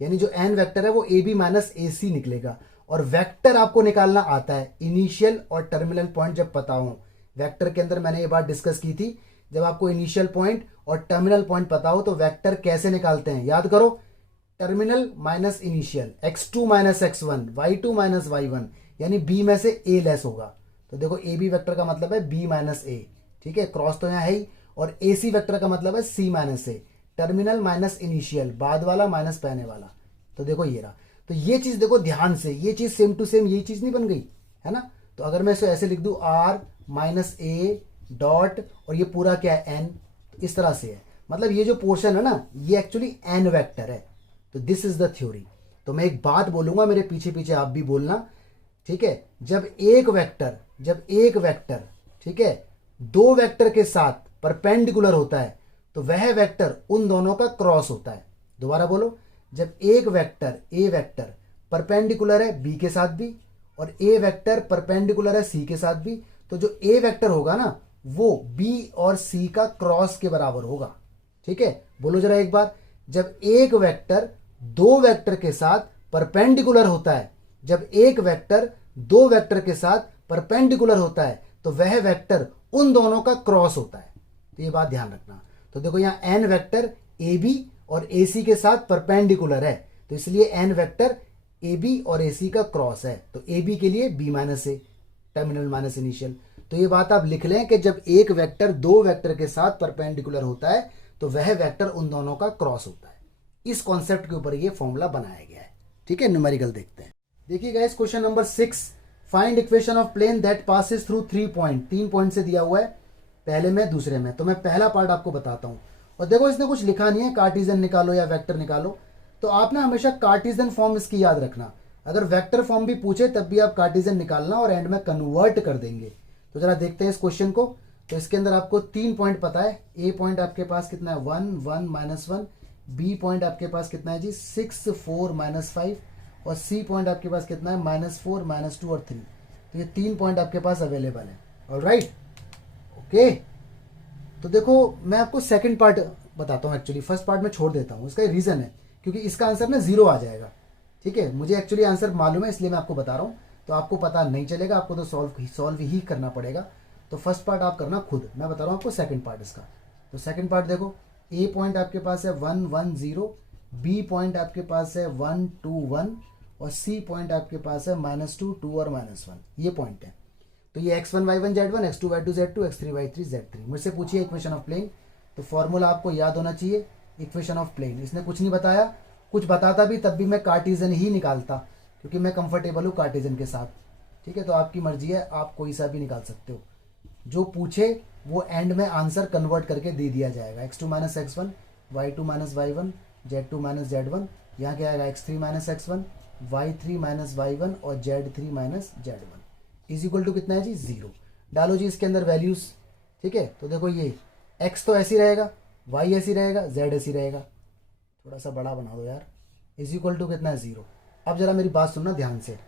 यानी जो एन वेक्टर है वो ए बी माइनस ए सी निकलेगा। और वेक्टर आपको निकालना आता है, इनिशियल और टर्मिनल पॉइंट जब पता हो। वेक्टर के अंदर मैंने ये बात डिस्कस की थी, जब आपको इनिशियल पॉइंट और टर्मिनल पॉइंट पता हो तो वेक्टर कैसे निकालते हैं, याद करो, terminal minus initial, x2 minus x1, y2 minus y1, यानी b में से a लेस होगा। तो देखो ए बी वेक्टर का मतलब है b माइनस ए, ठीक है, क्रॉस तो यहाँ है ही, और ए सी वेक्टर का मतलब है c माइनस ए, टर्मिनल माइनस इनिशियल, बाद वाला माइनस पहले वाला। तो देखो ये रहा, तो ये चीज देखो ध्यान से, ये चीज सेम टू सेम ये चीज नहीं बन गई है ना। तो अगर मैं इसे ऐसे लिख दूं r माइनस ए डॉट, और ये पूरा क्या है n, तो इस तरह से है, मतलब ये जो पोर्शन है ना ये एक्चुअली n वेक्टर है। तो दिस इज द थ्योरी। तो मैं एक बात बोलूंगा, मेरे पीछे पीछे आप भी बोलना, ठीक है, जब एक वेक्टर ठीक है 2 वेक्टर के साथ परपेंडिकुलर होता है तो वह वेक्टर उन दोनों का क्रॉस होता है। दोबारा बोलो, जब एक वेक्टर ए वेक्टर परपेंडिकुलर है बी के साथ भी और ए वेक्टर परपेंडिकुलर है सी के साथ भी, तो जो ए वेक्टर होगा ना वो बी और सी का क्रॉस के बराबर होगा। ठीक है, बोलो जरा एक बार, जब एक वेक्टर दो वेक्टर के साथ परपेंडिकुलर होता है, जब एक वेक्टर दो वेक्टर के साथ परपेंडिकुलर होता है तो वह वेक्टर उन दोनों का क्रॉस होता है। तो ये बात ध्यान रखना। तो देखो यहां एन वेक्टर ए बी और ए सी के साथ परपेंडिकुलर है, तो इसलिए एन वेक्टर ए बी और ए सी का क्रॉस है। तो ए बी के लिए बी माइनस ए, टर्मिनल माइनस इनिशियल। तो ये बात आप लिख लें कि जब एक वेक्टर दो वेक्टर के साथ परपेंडिकुलर होता है तो वह वेक्टर उन दोनों का क्रॉस होता है। इस कॉन्सेप्ट के ऊपर ये फॉर्मूला बनाया गया है। ठीक है, न्यूमेरिकल देखते हैं। देखिए guys, question number 6, find equation of plane that passes through 3 point. 3 point से दिया हुआ है, पहले में दूसरे में। तो मैं पहला पार्ट आपको बताता हूं। और देखो इसने कुछ लिखा नहीं है कार्टेशियन निकालो या वेक्टर निकालो, तो आप ना हमेशा कार्टेशियन फॉर्म इसकी याद रखना। अगर वेक्टर फॉर्म भी पूछे तब भी आप कार्टेशियन निकालना और एंड में कन्वर्ट कर देंगे। तो जरा देखते हैं इस क्वेश्चन को। तो इसके अंदर आपको 3 पॉइंट पता है। ए पॉइंट आपके पास कितना है 1 1 -1, बी पॉइंट आपके पास कितना है जी 6 4 -5, और सी पॉइंट आपके पास कितना है -4 -2 और 3। तो ये 3 पॉइंट आपके पास अवेलेबल है। Alright, okay. तो देखो मैं आपको सेकंड पार्ट बताता हूँ। एक्चुअली फर्स्ट पार्ट में छोड़ देता हूँ, इसका रीजन है क्योंकि इसका आंसर ना 0 आ जाएगा। ठीक है, मुझे एक्चुअली आंसर मालूम है इसलिए मैं आपको बता रहा हूँ, तो आपको पता नहीं चलेगा, आपको तो सॉल्व ही करना पड़ेगा। तो फर्स्ट पार्ट आप करना खुद, मैं बता रहा हूँ आपको सेकंड पार्ट इसका। तो सेकंड पार्ट देखो, ए पॉइंट आपके पास है 1 1 0, बी पॉइंट आपके पास है 1 2 1, और सी पॉइंट आपके पास है -2 2 और -1। ये पॉइंट है। तो ये x1 y1 z1, x2 y2 z2, x3 y3 z3। मुझसे पूछिए इक्वेशन ऑफ प्लेन, तो फॉर्मूला आपको याद होना चाहिए इक्वेशन ऑफ प्लेन। इसने कुछ नहीं बताया, कुछ बताता भी तब भी मैं कार्टेशियन ही निकालता क्योंकि मैं कंफर्टेबल हूँ कार्टेशियन के साथ। ठीक है, तो आपकी मर्जी है, आप कोई सा भी निकाल सकते हो। जो पूछे वो एंड में आंसर कन्वर्ट करके दे दिया जाएगा। x2 - x1, y2 - y1, z2 - z1। यहाँ क्या आएगा x3 - x1, y3 - y1 और z3 - z1 is equal to कितना है जी 0। डालो जी इसके अंदर वैल्यूज। ठीक है, तो देखो ये x तो ऐसी रहेगा, y ऐसी रहेगा, z ऐसी रहेगा। थोड़ा सा बड़ा बना दो यार। इज इक्वल टू कितना है 0। अब जरा मेरी बात सुनना ध्यान से।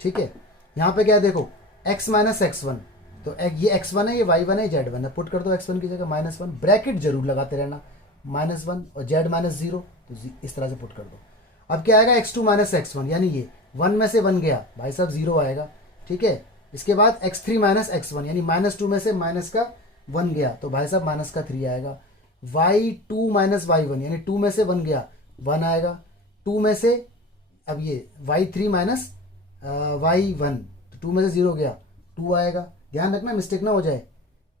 ठीक है, यहाँ पे क्या है देखो x - x1, तो ये x1 है, ये y1 है, z1 है। पुट कर दो x1 की जगह -1, ब्रैकेट जरूर लगाते रहना, -1 और z -0, तो इस तरह से पुट कर दो। अब क्या आएगा x2 - x1, यानी ये 1 में से 1 गया भाई साहब 0 आएगा। ठीक है, इसके बाद x3 - x1 यानी -2 में से माइनस का 1 गया तो भाई साहब -3 आएगा। y2 - y1 यानी 2 में से 1 गया 1 आएगा। 2 में से अब ये y3 - y1, तो 2 में से 0 गया 2 आएगा। ध्यान रखना मिस्टेक ना हो जाए।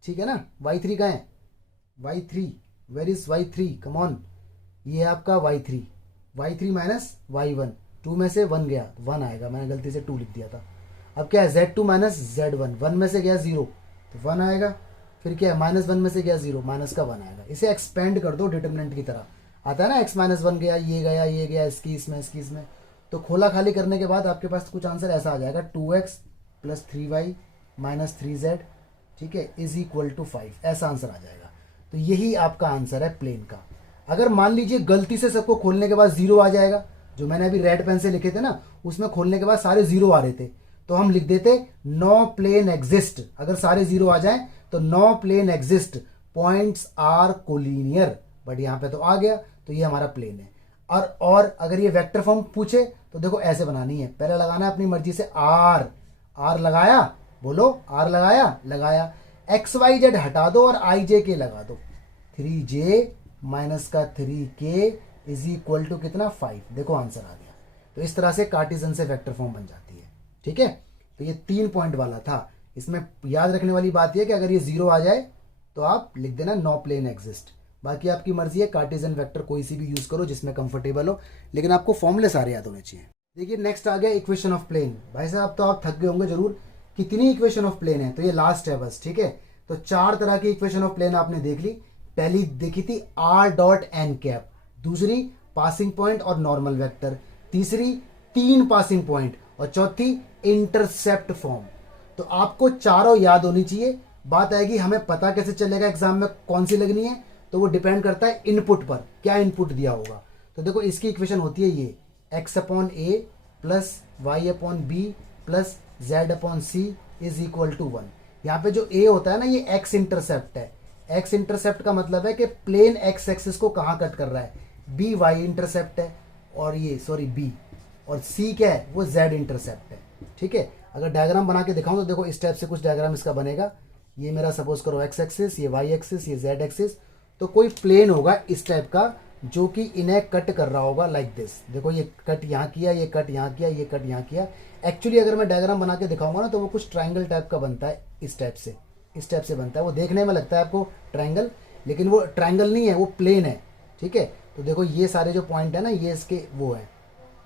ठीक है ना, y3 कहाँ है, y3, where is y3, come on. ये है आपका y3 - y1, 2 में से 1 गया 1 आएगा, मैंने गलती से 2 लिख दिया था। अब क्या है z2 - z1, 1 में से गया 0 तो 1 आएगा। फिर क्या है -1 में से गया 0, माइनस का 1 आएगा। इसे एक्सपेंड कर दो डिटर्मिनेंट की तरह, आता है ना x - 1 गया, ये गया इसकी इसमें। तो खोला खाली करने के बाद आपके पास कुछ आंसर ऐसा आ जाएगा 2x + 3y - 3z, ठीक है, इज इक्वल टू 5। ऐसा आंसर आ जाएगा। तो यही आपका आंसर है प्लेन का। अगर मान लीजिए गलती से सबको खोलने के बाद 0 आ जाएगा, जो मैंने अभी रेड पेन से लिखे थे ना, उसमें खोलने के बाद सारे 0 आ रहे थे, तो हम लिख देते नो प्लेन एग्जिस्ट। अगर सारे 0 आ जाएं तो no plane exist, points are collinear. But यहाँ पे तो आ गया, तो ये हमारा प्लेन है। और अगर ये वेक्टर फॉर्म पूछे तो देखो ऐसे बनानी है, पहले लगाना है अपनी मर्जी से आर लगाया, बोलो आर लगाया, एक्स वाई जेड हटा दो और आई जे के लगा दो, 3j माइनस का 3k इज इक्वल टू कितना 5। देखो आंसर आ गया। तो इस तरह से कार्टेशियन से वेक्टर फॉर्म बन जाती है। ठीक है, तो ये 3 पॉइंट वाला था। इसमें याद रखने वाली बात यह कि अगर ये 0 आ जाए तो आप लिख देना नो प्लेन एग्जिस्ट। बाकी आपकी मर्जी है, कार्टेशियन वेक्टर कोई सी भी यूज करो जिसमें कंफर्टेबल हो, लेकिन आपको फॉर्मूले सारे याद होने चाहिए। देखिए नेक्स्ट आ गया इक्वेशन ऑफ प्लेन। भाई साहब तो आप थक गए होंगे जरूर, कितनी इक्वेशन ऑफ प्लेन है, तो ये लास्ट है बस। ठीक है, तो 4 तरह की इक्वेशन ऑफ प्लेन आपने देख ली। पहली देखी थी r.n, दूसरी पासिंग पॉइंट और नॉर्मल वेक्टर, तीसरी 3 पासिंग पॉइंट, और चौथी इंटरसेप्ट फॉर्म। तो आपको चारों याद होनी चाहिए। बात आएगी हमें पता कैसे चलेगा एग्जाम में कौन सी लगनी है, तो वो डिपेंड करता है इनपुट पर, क्या इनपुट दिया होगा। तो देखो इसकी इक्वेशन होती है ये x/a + y/b + z/c is equal to 1। यहाँ पे जो ए होता है ना, ये एक्स इंटरसेप्ट है। एक्स इंटरसेप्ट का मतलब है कि प्लेन एक्स एक्सिस को कहाँ कट कर रहा है, बी वाई इंटरसेप्ट है, और ये सॉरी बी, और सी क्या है, वो जेड इंटरसेप्ट है। ठीक है, अगर डायग्राम बना के दिखाऊं तो देखो इस टाइप से कुछ डायग्राम इसका बनेगा। ये मेरा सपोज करो एक्स एक्सिस, ये वाई एक्सिस, ये जेड एक्सिस। तो कोई प्लेन होगा इस टाइप का जो कि इन्हें कट कर रहा होगा लाइक दिस। देखो ये कट यहाँ किया, ये कट यहाँ किया, ये कट यहाँ किया। एक्चुअली अगर मैं डायग्राम बना के दिखाऊंगा ना तो वो कुछ ट्राइंगल टाइप का बनता है, इस टाइप से, इस टाइप से बनता है। वो देखने में लगता है आपको ट्राइंगल, लेकिन वो ट्राइंगल नहीं है, वो प्लेन है। ठीक है, तो देखो ये सारे जो पॉइंट है ना, ये इसके वो है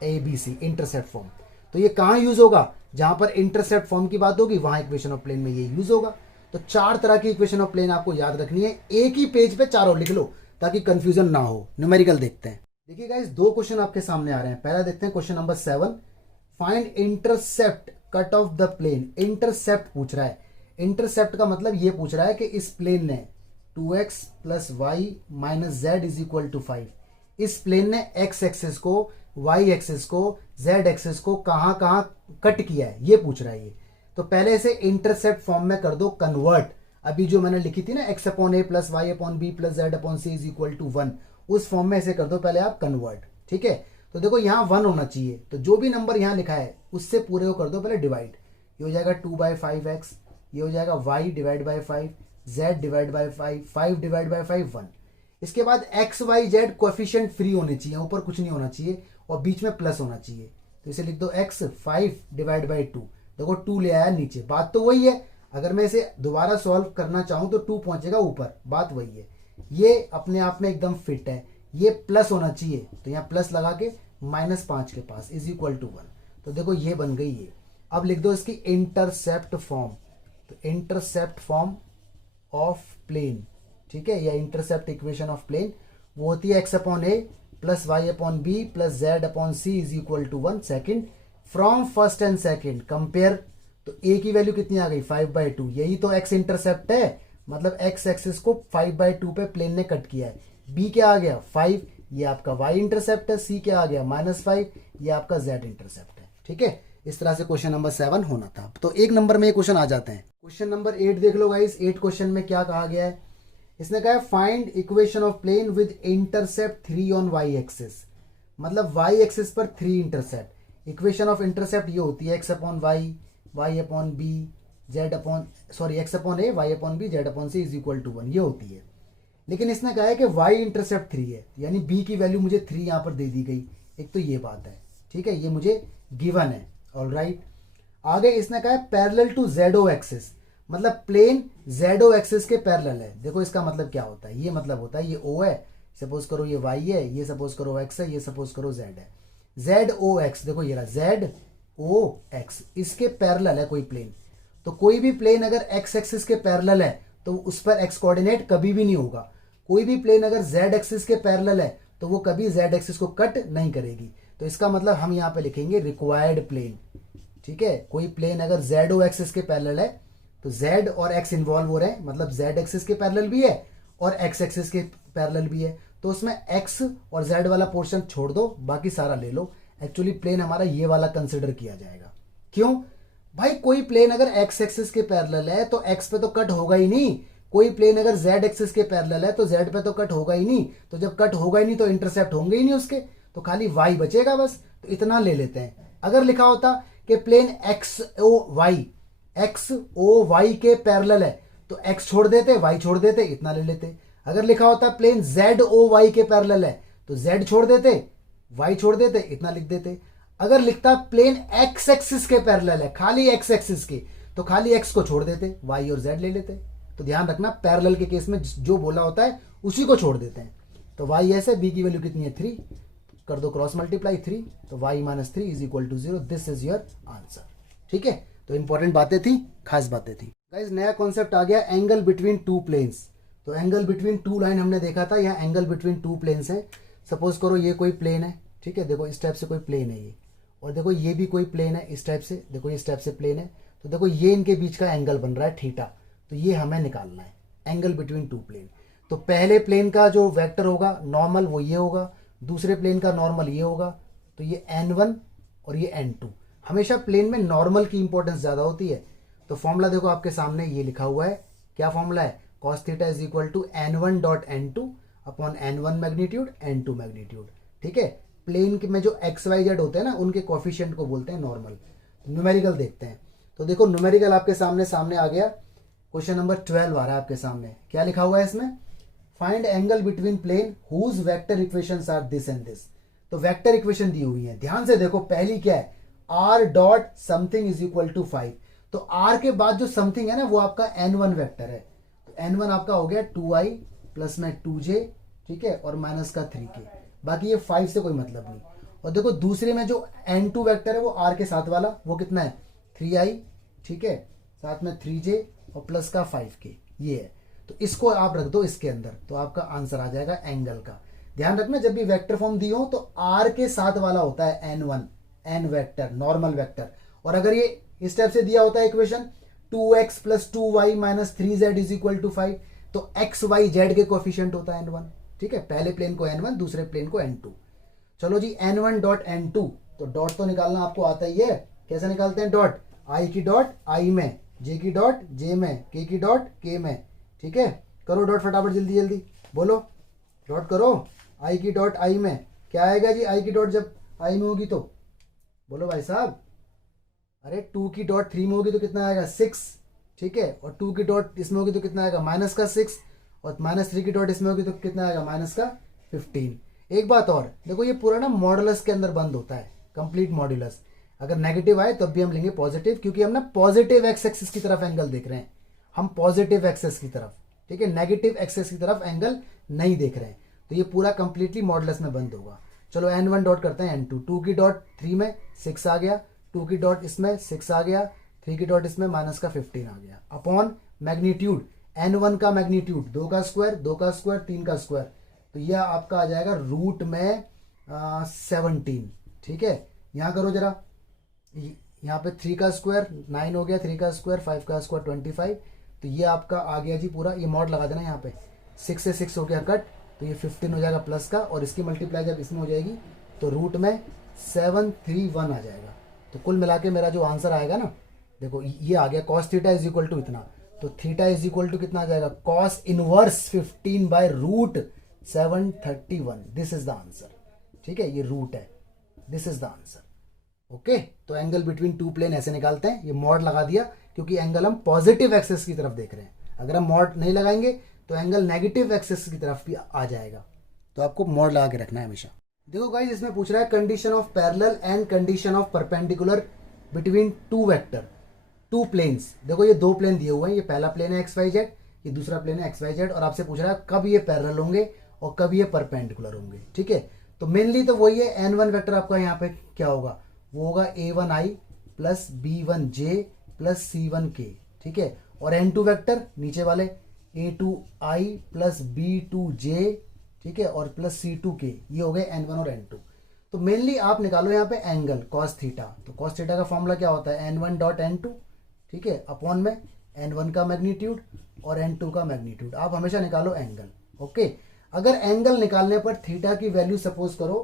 a b c intercept form. तो ये कहाँ यूज होगा, जहां पर इंटरसेप्ट फॉर्म की बात होगी वहां इक्वेशन ऑफ प्लेन में ये यूज होगा। तो 4 तरह की इक्वेशन ऑफ प्लेन आपको याद रखनी है, एक ही पेज पे चारों लिख लो ताकि कंफ्यूजन ना हो। न्यूमेरिकल देखते हैं। देखिए गाइस, 2 क्वेश्चन आपके सामने आ रहे हैं। पहला देखते हैं question number 7, find intercept cut off the plane. Intercept पूछ रहा है। इंटरसेप्ट का मतलब ये पूछ रहा है कि इस प्लेन ने 2x + y - z = 5, इस प्लेन ने x एक्सिस को, y एक्सिस को, z एक्सिस को कहां कहां कट किया है, ये पूछ रहा है ये। तो पहले इसे इंटरसेप्ट फॉर्म में कर दो कन्वर्ट। अभी जो मैंने लिखी थी ना, x/a + y/b + z/c = 1, उस फॉर्म में इसे कर दो पहले आप कन्वर्ट। ठीक है, तो देखो यहाँ 1 होना चाहिए, तो जो भी नंबर यहाँ लिखा है उससे पूरे को कर दो पहले डिवाइड। ये हो जाएगा 2/5x, ये हो जाएगा y / 5, z / 5, 5 / 5 1। इसके बाद x y z coefficient free होने चाहिए, ऊपर कुछ नहीं होना चाहिए, और बीच में प्लस होना चाहिए। तो इसे लिख दो x 5 / 2। देखो 2 ले आया नीचे, बात तो वही है। अगर मैं इसे दोबारा सॉल्व करना चाहूं तो 2 पहुंचेगा ऊपर, बात वही है। ये अपने आप में एकदम फिट है। ये प्लस होना चाहिए, तो यहाँ प्लस लगा के -5 के पास = 1। तो देखो ये बन गई ये। अब लिख दो इसकी इंटरसेप्ट फॉर्म। तो इंटरसेप्ट फॉर्म ऑफ प्लेन, ठीक है, या इंटरसेप्ट इक्वेशन ऑफ प्लेन वो होती है x/a + y/b + z/c = 1। Second, from first and second compare. तो a की वैल्यू कितनी आ गई, 5/2। यही तो x इंटरसेप्ट है, मतलब x एक्सिस को 5/2 पे प्लेन ने कट किया है। b क्या आ गया 5, ये आपका y इंटरसेप्ट है। c क्या आ गया -5, ये आपका z इंटरसेप्ट है। ठीक है, इस तरह से क्वेश्चन नंबर 7 होना था। तो 1 नंबर में ये क्वेश्चन आ जाते हैं। क्वेश्चन नंबर 8 देख लो गाइस। 8 क्वेश्चन में क्या कहा गया है, इसने कहा है find equation of plane with intercept 3 on y axis. मतलब y एक्सिस पर 3 इंटरसेप्ट। इक्वेशन ऑफ इंटरसेप्ट ये होती है x/y, y/b, x/a, y/b, z/c = 1, ये होती है। लेकिन इसने कहा है कि y इंटरसेप्ट 3 है, यानी b की वैल्यू मुझे 3 यहां पर दे दी गई। एक तो ये बात है, ठीक है, ये मुझे गिवन है। ऑलराइट, आगे इसने कहा है पैरेलल टू ZO एक्सिस, मतलब प्लेन ZO एक्सिस के पैरेलल है। देखो इसका मतलब क्या होता है, ये मतलब होता है ये O है, सपोज करो ये Y है, ये सपोज करो X है, ये सपोज करो Z है। ZOX, देखो ये रहा ZOX, इसके पैरेलल है कोई प्लेन। तो कोई भी प्लेन अगर X एक्सिस के पैरेलल है तो उस पर X कोऑर्डिनेट कभी भी नहीं होगा। कोई भी प्लेन अगर Z एक्सिस के पैरेलल है तो वो कभी Z एक्सिस को कट नहीं करेगी। तो इसका मतलब हम यहाँ पे लिखेंगे रिक्वायर्ड प्लेन। ठीक है, कोई प्लेन अगर ZO एक्सिस के पैरेलल है तो Z और X इन्वॉल्व हो रहे हैं, मतलब Z एक्सिस के पैरेलल भी है और X एक्सिस के पैरेलल भी है। तो उसमें X और Z वाला पोर्शन छोड़ दो, बाकी सारा ले लो। एक्चुअली प्लेन हमारा ये वाला कंसिडर किया जाएगा। क्यों भाई, कोई प्लेन अगर X एक्सिस के पैरेलल है तो X पे तो कट होगा ही नहीं। कोई प्लेन अगर Z एक्सिस के पैरेलल है तो Z पे तो कट होगा ही नहीं। तो जब कट होगा ही नहीं तो इंटरसेप्ट होंगे ही नहीं उसके, तो खाली Y बचेगा बस। तो इतना ले लेते हैं। अगर लिखा होता कि प्लेन XOY के पैरेलल है तो X छोड़ देते, Y छोड़ देते, इतना ले लेते। अगर लिखा होता प्लेन ZOY के पैरेलल है तो Z छोड़ देते, Y छोड़ देते, इतना लिख देते। अगर लिखता प्लेन X एक्सिस के पैरेलल है, खाली X एक्सिस के, तो खाली X को छोड़ देते, Y और Z ले लेते। तो ध्यान रखना, पैरेलल के केस में जो बोला होता है उसी को छोड़ देते हैं। तो Y ऐसे, B की वैल्यू कितनी है 3, कर दो क्रॉस मल्टीप्लाई 3, तो y - 3 = 0। This is your answer. ठीक है, तो इंपॉर्टेंट बातें थी, खास बातें थी गाइस। नया कॉन्सेप्ट आ गया, एंगल बिटवीन 2 प्लेन्स। तो एंगल बिटवीन 2 लाइन हमने देखा था, यहाँ एंगल बिटवीन 2 प्लेन्स है। सपोज करो ये कोई प्लेन है, ठीक है, देखो इस टाइप से कोई प्लेन है ये, और देखो ये भी कोई प्लेन है इस टाइप से, देखो इस टाइप से प्लेन है। तो देखो ये इनके बीच का एंगल बन रहा है थीटा। तो ये हमें निकालना है, एंगल बिटवीन 2 प्लेन। तो पहले प्लेन का जो वेक्टर होगा नॉर्मल वो ये होगा, दूसरे प्लेन का नॉर्मल ये होगा। तो ये n1 और ये n2। हमेशा प्लेन में नॉर्मल की इंपॉर्टेंस ज्यादा होती है। तो फॉर्मूला देखो आपके सामने ये लिखा हुआ है, क्या फॉर्मूला है, cos theta is equal to n1 dot n2 upon n1 magnitude n2 magnitude. ठीक है, प्लेन में जो एक्स वाई जेड होते हैं ना उनके कोफिशिएंट को बोलते हैं नॉर्मल। न्यूमेरिकल देखते हैं, तो देखो न्यूमेरिकल आपके सामने आ गया। क्वेश्चन नंबर 12 आ रहा है आपके सामने, क्या लिखा हुआ है इसमें, find angle between plane whose vector equations are this and this. तो वेक्टर इक्वेशन दी हुई है, ध्यान से देखो, पहली क्या है, r dot something is equal to 5। तो r के बाद जो समथिंग है ना वो आपका n1 वेक्टर है, तो n1 आपका हो गया 2i प्लस में 2j, ठीक है, और माइनस का 3k, बाकी ये 5 से कोई मतलब नहीं। और देखो दूसरे में जो n2 वेक्टर है वो r के साथ वाला, वो कितना है 3i, ठीक है, साथ में 3j और प्लस का 5k, ये है। तो इसको आप रख दो इसके अंदर, तो आपका आंसर आ जाएगा एंगल का। ध्यान रखना जब भी वेक्टर फॉर्म दी हो तो r के साथ वाला होता है n1, n vector, normal vector. और अगर ये इस टाइप से दिया होता है equation 2x plus 2y minus 3z is equal to 5, तो x y z के कोफिशिएंट होता है n1। ठीक है, पहले प्लेन को n1, दूसरे प्लेन को n2। चलो जी n1 डॉट n2, तो डॉट तो निकालना आपको आता ही है, कैसे निकालते हैं डॉट, i की डॉट i में, j की डॉट j में, k की डॉट k में। ठीक है, करो डॉट फटाफट, जल्दी जल्दी बोलो, डॉट करो, i की डॉट i में, क्या आएगा जी i की डॉट जब i में होगी तो, बोलो भाई साहब, अरे 2 की डॉट 3 में होगी तो कितना आएगा 6, ठीक है, और 2 की डॉट इसमें होगी तो कितना आएगा माइनस का 6, और माइनस 3 की डॉट इसमें होगी तो कितना आएगा माइनस का 15। एक बात और देखो, ये पूरा ना मॉडुलस के अंदर बंद होता है, कंप्लीट मॉडुलस। अगर नेगेटिव आए तब भी हम लेंगे पॉजिटिव, क्योंकि हम ना पॉजिटिव एक्स एक्सिस की तरफ एंगल देख रहे हैं, हम पॉजिटिव एक्सेस की तरफ, ठीक है, नेगेटिव एक्सेस की तरफ एंगल नहीं देख रहे हैं, तो ये पूरा कंप्लीटली मॉडुलस में बंद होगा। चलो n1 डॉट करते हैं n2, 2 की डॉट 3 में 6 आ गया, 2 की डॉट इसमें 6 आ गया, 3 की डॉट इसमें माइनस का 15 आ गया, अपॉन मैग्नीट्यूड n1 का मैग्नीट्यूड 2 का स्क्वायर 2 का स्क्वायर 3 का स्क्वायर, तो यह आपका आ जाएगा रूट में 17। ठीक है, यहाँ करो जरा, यहाँ पे 3 का स्क्वायर 9 हो गया, 3 का स्क्वायर 5 का स्क्वायर 25, तो ये आपका आ गया जी पूरा, ये मॉड लगा देना यहाँ पे, 6 से 6 हो गया कट, तो ये 15 हो जाएगा प्लस का, और इसकी मल्टीप्लाई जब इसमें हो जाएगी तो रूट में 731 आ जाएगा। तो कुल मिला के मेरा जो आंसर आएगा ना, देखो ये आ गया cos theta is equal to इतना, तो थीटा इज इक्वल टू कितना आ जाएगा cos inverse 15 by root 731, this is the answer. ठीक है, ये रूट है, this is the answer. Okay, तो एंगल बिटवीन टू प्लेन ऐसे निकालते हैं, ये मॉड लगा दिया क्योंकि एंगल हम पॉजिटिव एक्सेस की तरफ देख रहे हैं, अगर हम मॉड नहीं लगाएंगे तो एंगल नेगेटिव एक्सेस की तरफ भी आ जाएगा, तो आपको मॉड लगा के रखना है हमेशा। देखो गाइस, इसमें पूछ रहा है condition of parallel and condition of perpendicular between two vector, two planes. देखो ये दो प्लेन दिए हुए हैं, ये पहला प्लेन है XYZ, ये दूसरा प्लेन है XYZ, और आपसे पूछ रहा है कब ये पैरेलल होंगे और कब ये परपेंडिकुलर होंगे। ठीक है, तो मेनली तो वही है, n1 वेक्टर आपका यहाँ पे क्या होगा, वो होगा a1i plus b1j plus c1k। ठीक है, और n2 वेक्टर नीचे वाले a2i प्लस b2j, ठीक है, और प्लस c2k, ये हो गए n1 और n2। तो मेनली आप निकालो यहाँ पे एंगल cos थीटा, तो cos थीटा का फॉर्मूला क्या होता है n1 डॉट n2, ठीक है, अपॉन में n1 का मैग्नीट्यूड और n2 का मैग्नीट्यूड, आप हमेशा निकालो एंगल। ओके, अगर एंगल निकालने पर थीटा की वैल्यू सपोज करो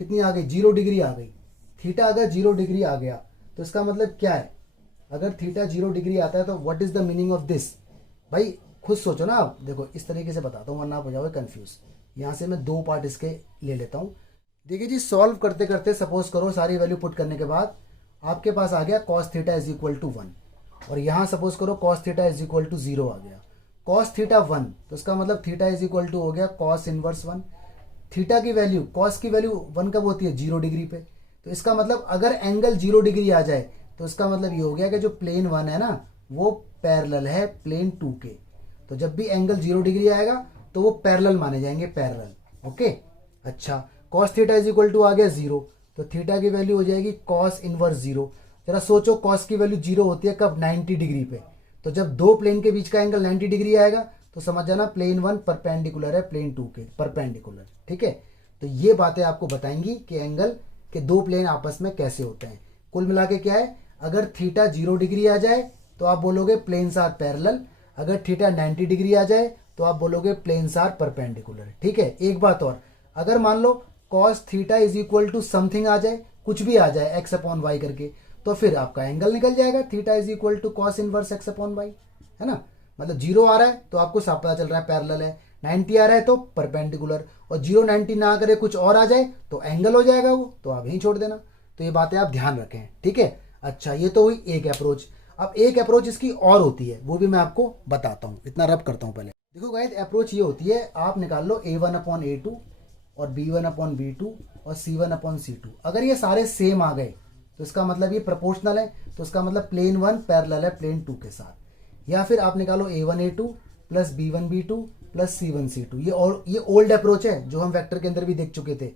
कितनी आ गई, 0 डिग्री आ गई, थीटा अगर 0 डिग्री आ गया तो इसका मतलब क्या है, अगर थीटा 0 डिग्री आता है तो what is the meaning of this, भाई खुद सोचो ना आप। देखो इस तरीके से बताता हूँ वरना आप हो जाओगे कंफ्यूज। यहाँ से मैं 2 पार्ट इसके ले लेता हूँ। देखिए जी, सॉल्व करते करते सपोज करो सारी वैल्यू पुट करने के बाद आपके पास आ गया cos theta is equal to 1, और यहाँ सपोज करो cos theta is equal to 0 आ गया, cos थीटा 1, तो इसका मतलब थीटा इज इक्वल टू हो गया cos इनवर्स 1। थीटा की वैल्यू, cos की वैल्यू 1 कब होती है, 0 डिग्री पे, तो इसका मतलब अगर एंगल 0 डिग्री आ जाए तो इसका मतलब ये हो गया कि जो प्लेन 1 है ना वो पैरेलल है प्लेन 2 के, तो जब भी एंगल 0 डिग्री आएगा तो वो पैरेलल माने जाएंगे, पैरेलल। ओके, अच्छा, cos theta is equal to आ गया 0, तो थीटा की वैल्यू हो जाएगी cos इनवर्स 0। जरा सोचो cos की वैल्यू 0 होती है कब, 90 डिग्री पे, तो जब दो प्लेन के बीच का एंगल 90 डिग्री आएगा तो समझ जाना प्लेन 1 परपेंडिकुलर है प्लेन 2 के, परपेंडिकुलर। ठीक है, तो ये बातें आपको बताएंगी कि एंगल के दो प्लेन आपस में कैसे होते हैं। कुल मिला के क्या है, अगर थीटा 0 डिग्री आ जाए तो आप बोलोगे प्लेन्स आर पैरेलल, अगर थीटा 90 डिग्री आ जाए तो आप बोलोगे प्लेन्स आर परपेंडिकुलर। ठीक है, एक बात और, अगर मान लो cos theta is equal to something आ जाए, कुछ भी आ जाए x अपॉन वाई करके, तो फिर आपका एंगल निकल जाएगा, theta is equal to cos inverse x upon y, है ना। मतलब 0 आ रहा है तो आपको साफ पता चल रहा है पैरेलल है, 90 आ रहा है तो परपेंडिकुलर, और 0 90 ना करे कुछ और आ जाए तो एंगल हो जाएगा वो, तो आप यहीं छोड़ देना। तो ये बातें आप ध्यान रखें, ठीक है। अच्छा, ये तो हुई एक अप्रोच। अब एक अप्रोच इसकी और होती है, वो भी मैं आपको बताता हूँ, इतना रब करता हूँ पहले। देखो गाइस, अप्रोच ये होती है, आप निकाल लो A1/A2 और B1/B2 और C1/C2। अगर ये सारे सेम आ गए तो इसका मतलब ये प्रोपोर्शनल है, तो इसका मतलब प्लेन 1 पैरेलल है प्लेन 2 के साथ। या फिर आप निकालो A1A2 plus B1B2 plus C1C2। ये ओल्ड अप्रोच है जो हम वेक्टर के अंदर भी देख चुके थे,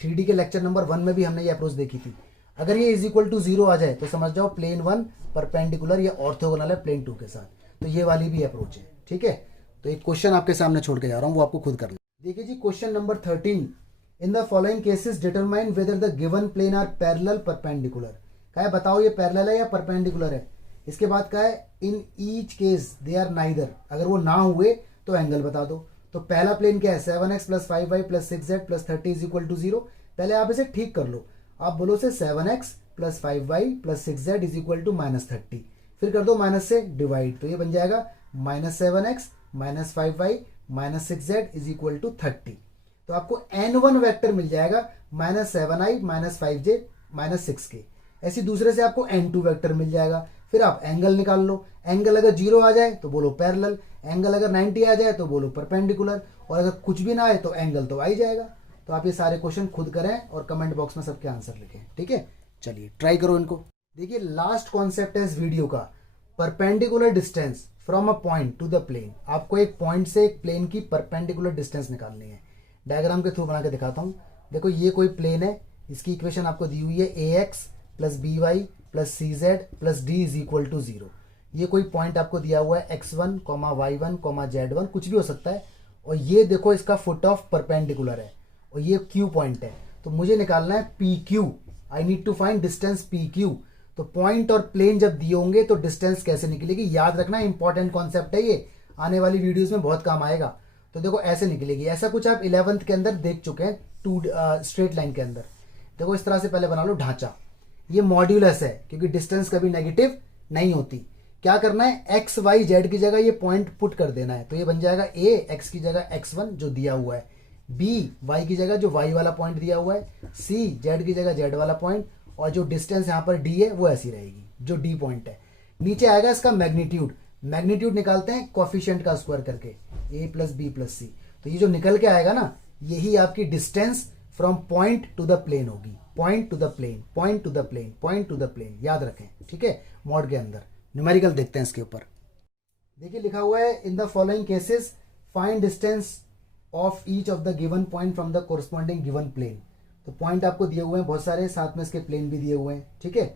3D के लेक्चर नंबर 1 में भी हमने ये अप्रोच देखी थी। अगर ये इज इक्वल टू 0 आ जाए तो समझ जाओ प्लेन 1 परपेंडिकुलर या ऑर्थोगोनल है प्लेन 2 के साथ, तो ये वाली भी अप्रोच है, ठीक है। तो एक क्वेश्चन आपके सामने छोड़ के जा रहा हूँ, वो आपको खुद करना। देखिए जी, question number 13, in the following cases determine whether the given plane are parallel perpendicular. क्या है, बताओ ये पैरेलल है या परपेंडिकुलर है। इसके बाद क्या है, in each case they are neither. अगर वो ना हुए तो एंगल बता दो। तो पहला प्लेन क्या है, 7x plus 5y plus 6z plus 30 is equal to 0। पहले आप इसे ठीक कर लो, आप बोलो से 7x plus 5y plus 6z is equal to -30, फिर कर दो माइनस से डिवाइड, तो ये बन जाएगा -7x minus 5y minus 6z is equal to 30। तो आपको n1 वेक्टर मिल जाएगा -7i minus 5j minus 6k। ऐसी दूसरे से आपको n2 वेक्टर मिल जाएगा। फिर आप एंगल निकाल लो, एंगल अगर 0 आ जाए तो बोलो पैरेलल, एंगल अगर 90 आ जाए तो बोलो परपेंडिकुलर, और अगर कुछ भी ना आए तो एंगल तो आ ही जाएगा। तो आप ये सारे क्वेश्चन खुद करें और कमेंट बॉक्स में सबके आंसर लिखें, ठीक है। चलिए ट्राई करो इनको। देखिए, लास्ट कॉन्सेप्ट है इस वीडियो का, perpendicular distance from a point to the plane. आपको एक पॉइंट से एक प्लेन की परपेंडिकुलर डिस्टेंस निकालनी है। डायग्राम के थ्रू बना के दिखाता हूँ। देखो, ये कोई प्लेन है, इसकी इक्वेशन आपको दी हुई है ax plus by plus cz plus d is equal to 0। ये कोई पॉइंट आपको दिया हुआ है x1, y1, z1, कुछ भी हो सकता है। और ये देखो, इसका फुट ऑफ परपेंडिकुलर है और ये q पॉइंट है। तो मुझे निकालना है pq, I need to find distance pq। तो पॉइंट और प्लेन जब दिए होंगे तो डिस्टेंस कैसे निकलेगी, याद रखना, इंपॉर्टेंट कॉन्सेप्ट है ये, आने वाली वीडियोस में बहुत काम आएगा। तो देखो, ऐसे निकलेगी। ऐसा कुछ आप 11th के अंदर देख चुके हैं, टू स्ट्रेट लाइन के अंदर। देखो, इस तरह से पहले बना लो ढांचा। ये मॉड्यूलस है क्योंकि डिस्टेंस कभी नेगेटिव नहीं होती। क्या करना है, एक्स वाई जेड की जगह ये पॉइंट पुट कर देना है। तो ये बन जाएगा a एक्स की जगह x1 जो दिया हुआ है, b वाई की जगह जो y वाला पॉइंट दिया हुआ है, c जेड की जगह z वाला पॉइंट, और जो डिस्टेंस यहाँ पर d है वो ऐसी रहेगी जो d पॉइंट है। नीचे आएगा इसका मैग्नीट्यूड। मैग्नीट्यूड निकालते हैं कोफिशिएंट का स्क्वायर करके, a plus B plus C. तो ये जो निकल के आएगा ना, यही आपकी distance from point to the plane होगी। Point to the plane, point to the plane, point to the plane, याद रखें, ठीक है। मॉड के अंदर न्यूमेरिकल देखते हैं इसके ऊपर। देखिए, लिखा हुआ है in the following cases find distance of each of the given point from the corresponding given plane. तो पॉइंट आपको दिए हुए हैं बहुत सारे, साथ में इसके प्लेन भी दिए हुए हैं, ठीक है।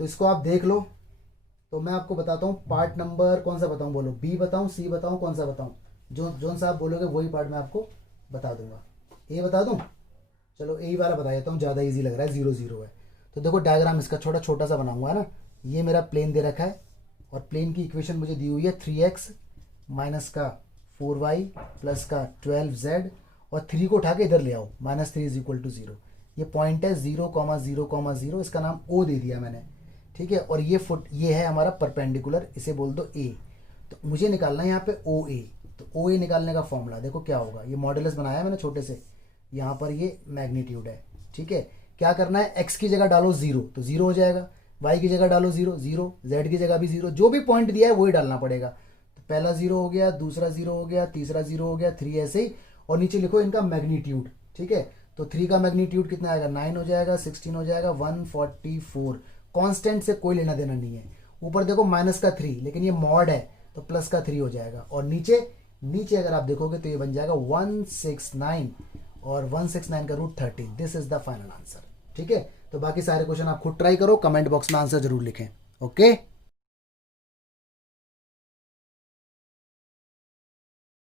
तो इसको आप देख लो। तो मैं आपको बताता हूँ पार्ट नंबर कौन सा बताऊँ, बोलो, बी बताऊँ, सी बताऊँ, कौन सा बताऊँ। जो सा आप बोलोगे वही पार्ट मैं आपको बता दूंगा। ए बता दूँ, चलो ए वाला बता देता हूँ, ज़्यादा ईजी लग रहा है, 0 0 है। तो देखो, डायग्राम इसका छोटा सा बनाऊंगा, है ना। ये मेरा प्लेन दे रखा है और प्लेन की इक्वेशन मुझे दी हुई है 3x माइनस का 4y प्लस का 12z, और 3 को उठा के इधर ले आओ, -3 इज इक्वल टू 0। ये पॉइंट है 0, 0, 0, इसका नाम O दे दिया मैंने, ठीक है। और ये है हमारा परपेंडिकुलर, इसे बोल दो A। तो मुझे निकालना है यहाँ पे OA। तो OA निकालने का फॉर्मूला देखो क्या होगा। ये मॉडुलस बनाया मैंने छोटे से, यहाँ पर ये मैग्नीट्यूड है, ठीक है। क्या करना है, x की जगह डालो 0 तो 0 हो जाएगा, y की जगह डालो 0 0, z की जगह भी 0, जो भी पॉइंट दिया है वही डालना पड़ेगा। तो पहला 0 हो गया, दूसरा 0 हो गया, तीसरा 0 हो गया, 3 ऐसे ही। और नीचे लिखो इनका मैग्नीट्यूड, ठीक है। तो 3 का मैग्नीट्यूड कितना आएगा, 9 हो जाएगा, 16 हो जाएगा, 144। कांस्टेंट से कोई लेना देना नहीं है। ऊपर देखो माइनस का 3, लेकिन ये मॉड है तो प्लस का 3 हो जाएगा। और नीचे अगर आप देखोगे तो ये बन जाएगा 169, और 169 का root 30। This is the final answer, ठीक है। तो बाकी सारे क्वेश्चन आप खुद ट्राई करो, कमेंट बॉक्स में आंसर जरूर लिखें, ओके।